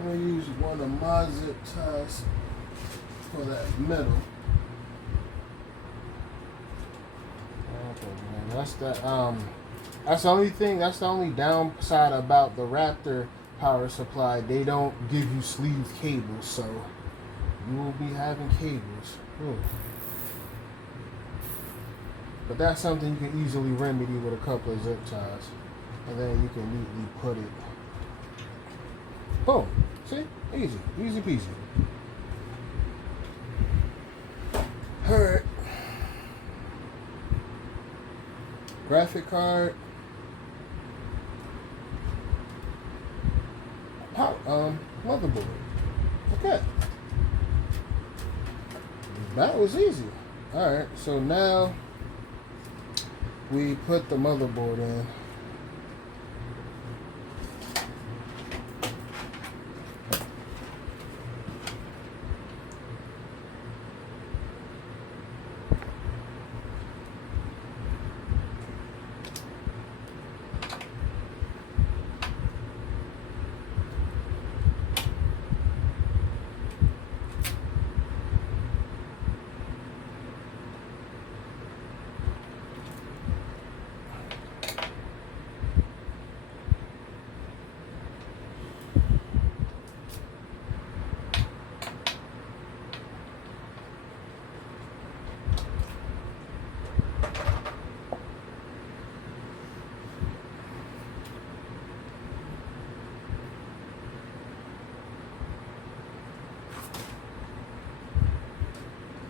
I'm going to use one of my zip ties for that middle. Okay, man, that's the only thing, that's the only downside about the Raptor power supply. They don't give you sleeved cables, so you will be having cables. But that's something you can easily remedy with a couple of zip ties. And then you can neatly put it. Boom. See? Easy. Easy peasy. Alright. Graphic card. Motherboard. Okay. That was easy. Alright, so now we put the motherboard in.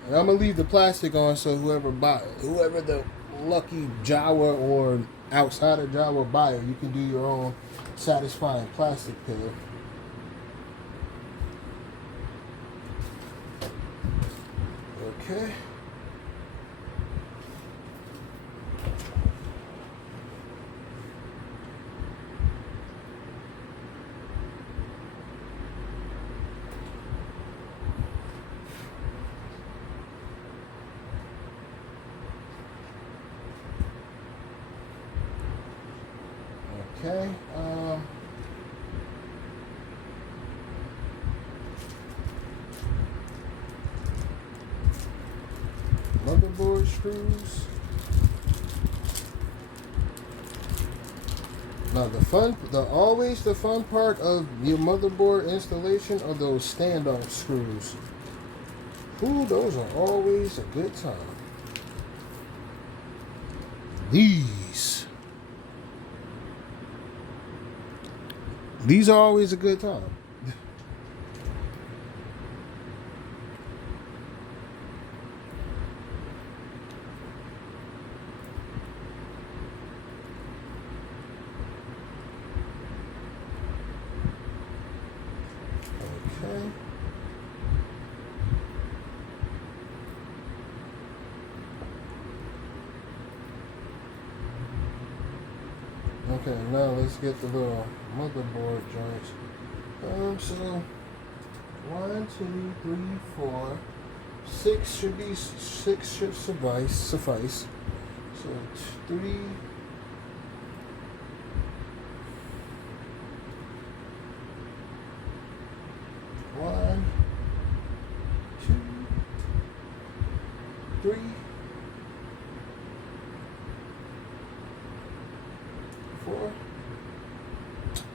And I'm gonna leave the plastic on so whoever the lucky Jawa or outside of Jawa buyer, you can do your own satisfying plastic peel. Okay. Okay. Motherboard screws. Always the fun part of your motherboard installation are those standoff screws. Ooh, those are always a good time. These are always a good time. Okay, now let's get the little motherboard joints. So 1, 2, 3, 4, 6 should suffice. So 3. 1, 2, 3. 4.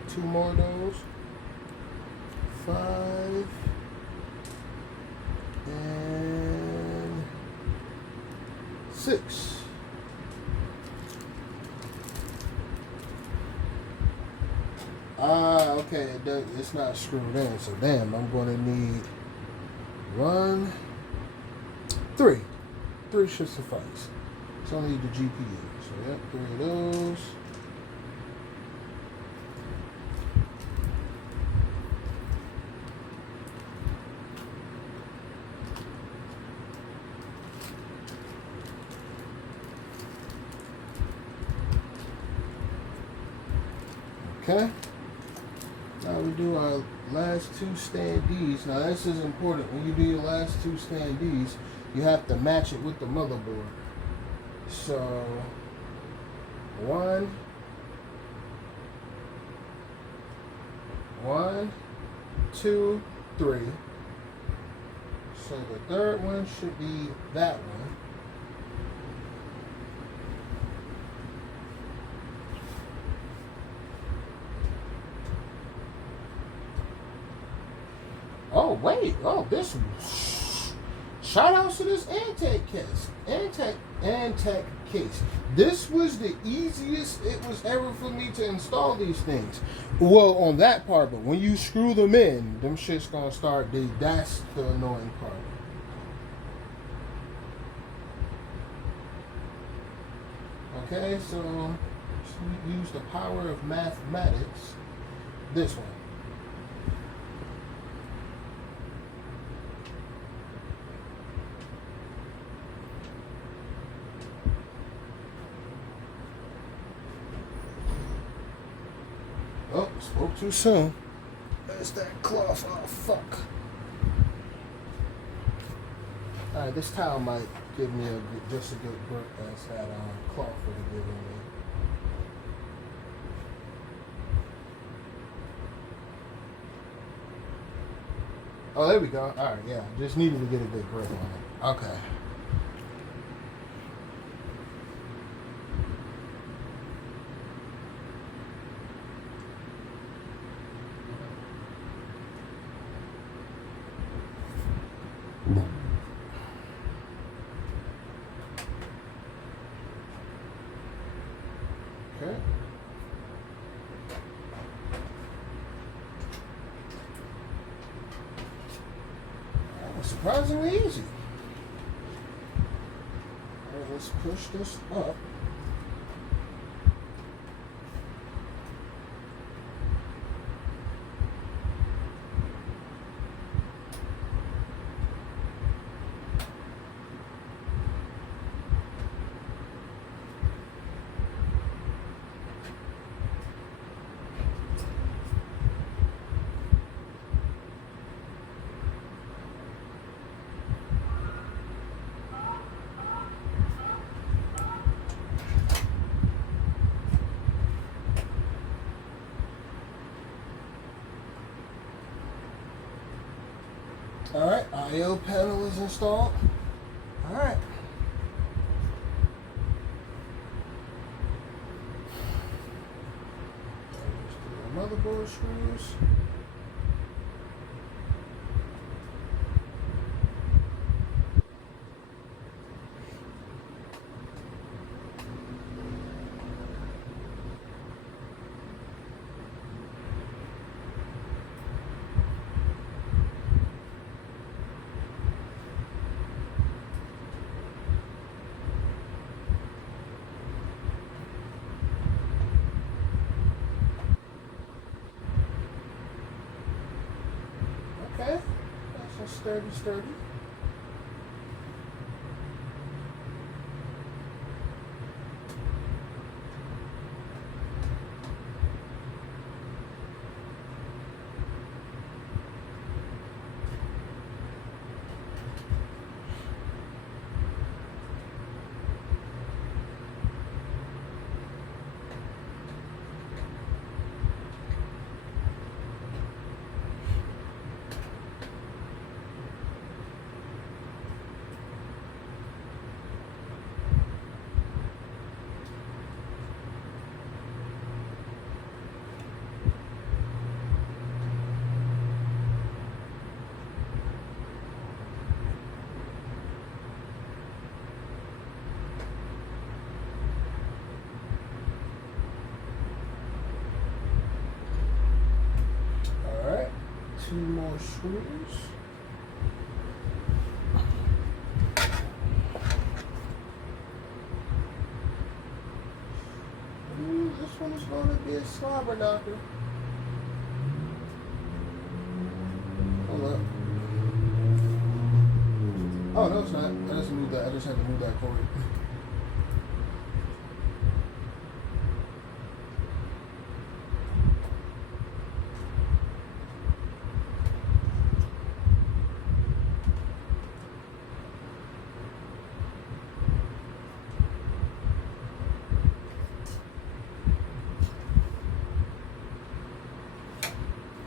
2 more of those. 5 and 6. Okay, it's not screwed in, so damn, I'm going to need 1, 3. 3 should suffice. So I need the GPU. So yep, 3 of those. Okay, now we do our last 2 standees. Now this is important. When you do your last 2 standees, you have to match it with the motherboard. So 1, 2, 3. So the third one should be that one. Oh wait! Oh, this one. Shout outs to this Antec case. Antec case. This was the easiest it was ever for me to install these things. Well, on that part, but when you screw them in, them shit's gonna start. That's the annoying part. Okay, so use the power of mathematics. This one. Oh, spoke too soon. There's that cloth. Oh, fuck. Alright, this towel might give me just a good grip as that cloth would have given me. Oh, there we go. Alright, yeah. Just needed to get a good grip on it. Okay. Okay. That was surprisingly easy. Alright, let's push this up. Alright, I/O panel is installed. Alright. Motherboard screws. Okay, that's a sturdy. Alright, 2 more screws. This one is going to be a slobber knocker. Hold up. Oh, no, it's not. I just moved that. I just had to move that cord.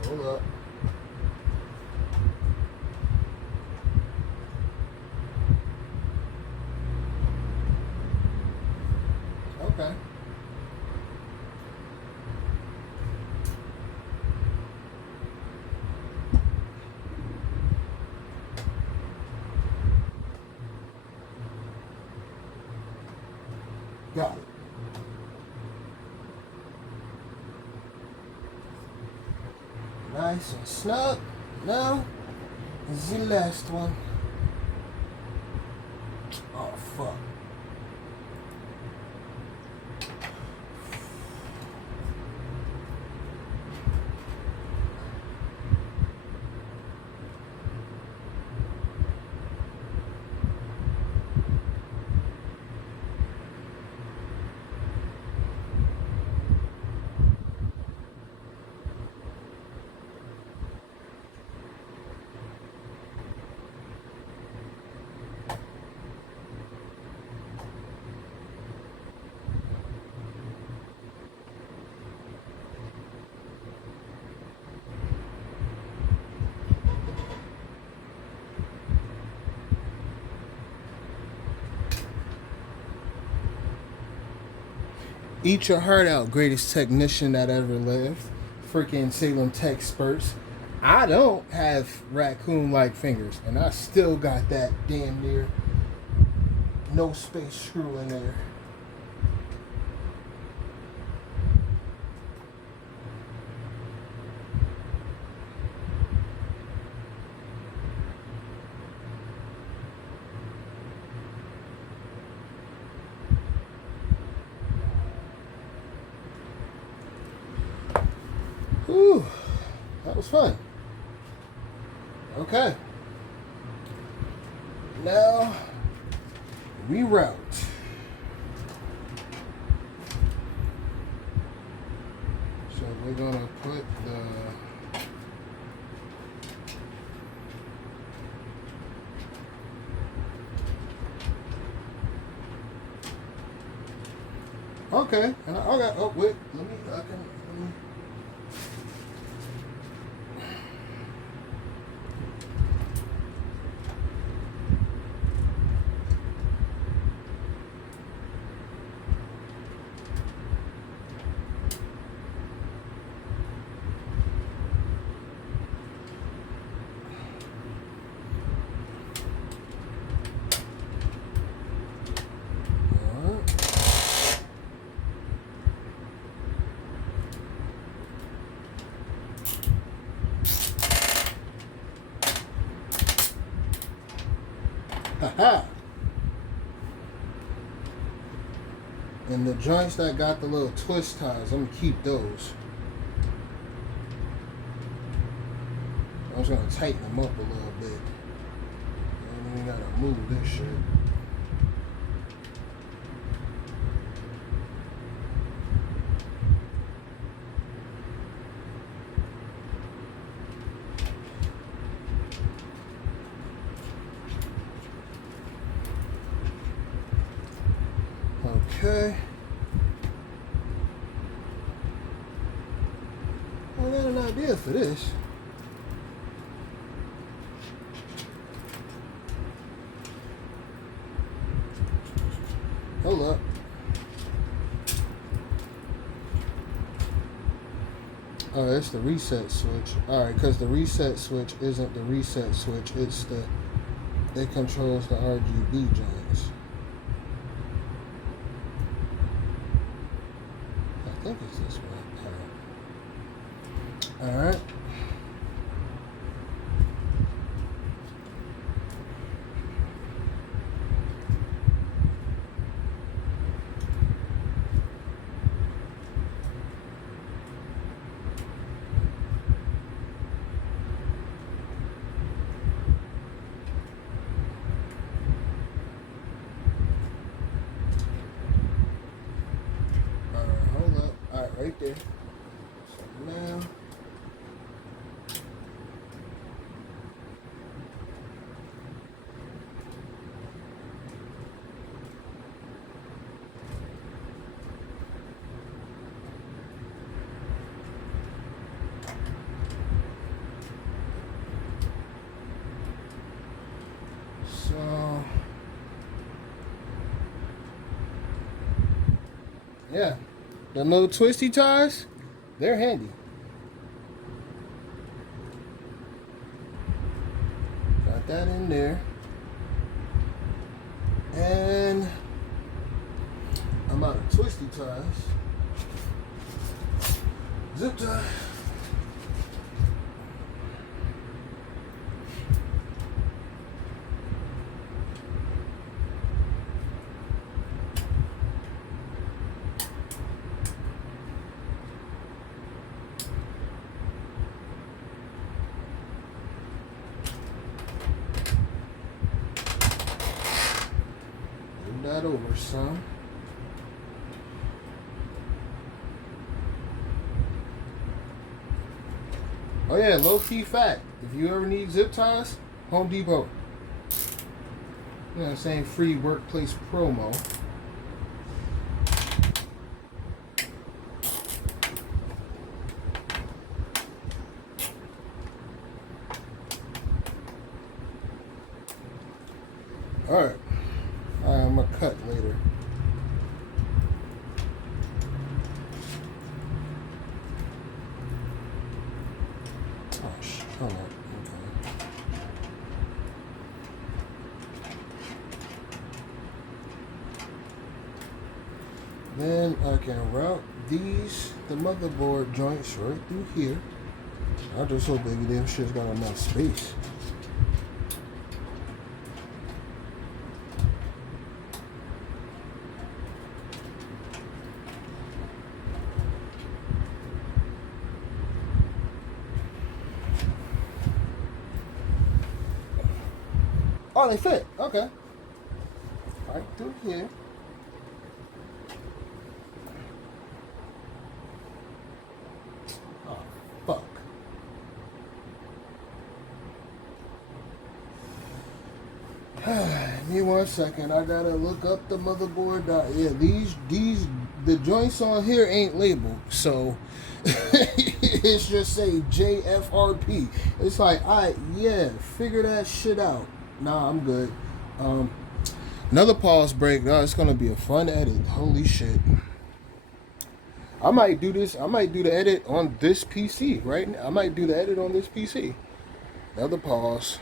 Hold up. Okay. Got it. Nice and snug. Now is the last one. Oh fuck. Eat your heart out, greatest technician that ever lived. Freaking Salem Tech Spurts. I don't have raccoon-like fingers, and I still got that damn near no space screw in there. Whew, that was fun. Okay. Now, reroute. So we're gonna put the okay, and I got oh wait, let me And the joints that got the little twist ties, I'm gonna keep those. I'm just gonna tighten them up a little bit. And then we gotta move this shit. Okay. I got an idea for this. Hold up. Oh, it's the reset switch. Alright, because the reset switch isn't the reset switch. It controls the RGB joints. I think it's this one. Alright. Right there. So now, yeah. The little twisty ties, they're handy. Got that in there. And I'm out of twisty ties. Zip tie. That over some. Oh yeah, low key fact. If you ever need zip ties, Home Depot. You know what I'm saying? Free workplace promo. Alright. I'm gonna cut later. Oh, hold on. Okay. Then I can route the motherboard joints right through here. I just hope baby them shit's got enough space. Oh, they fit. Okay. Right through here. Oh, fuck. Give me 1 second. I gotta look up the motherboard. Yeah, the joints on here ain't labeled, so it's just say JFRP. It's like, yeah, figure that shit out. Nah, I'm good. Another pause break. No, it's gonna be a fun edit. Holy shit. I might do this. I might do the edit on this PC right now. I might do the edit on this PC. Another pause.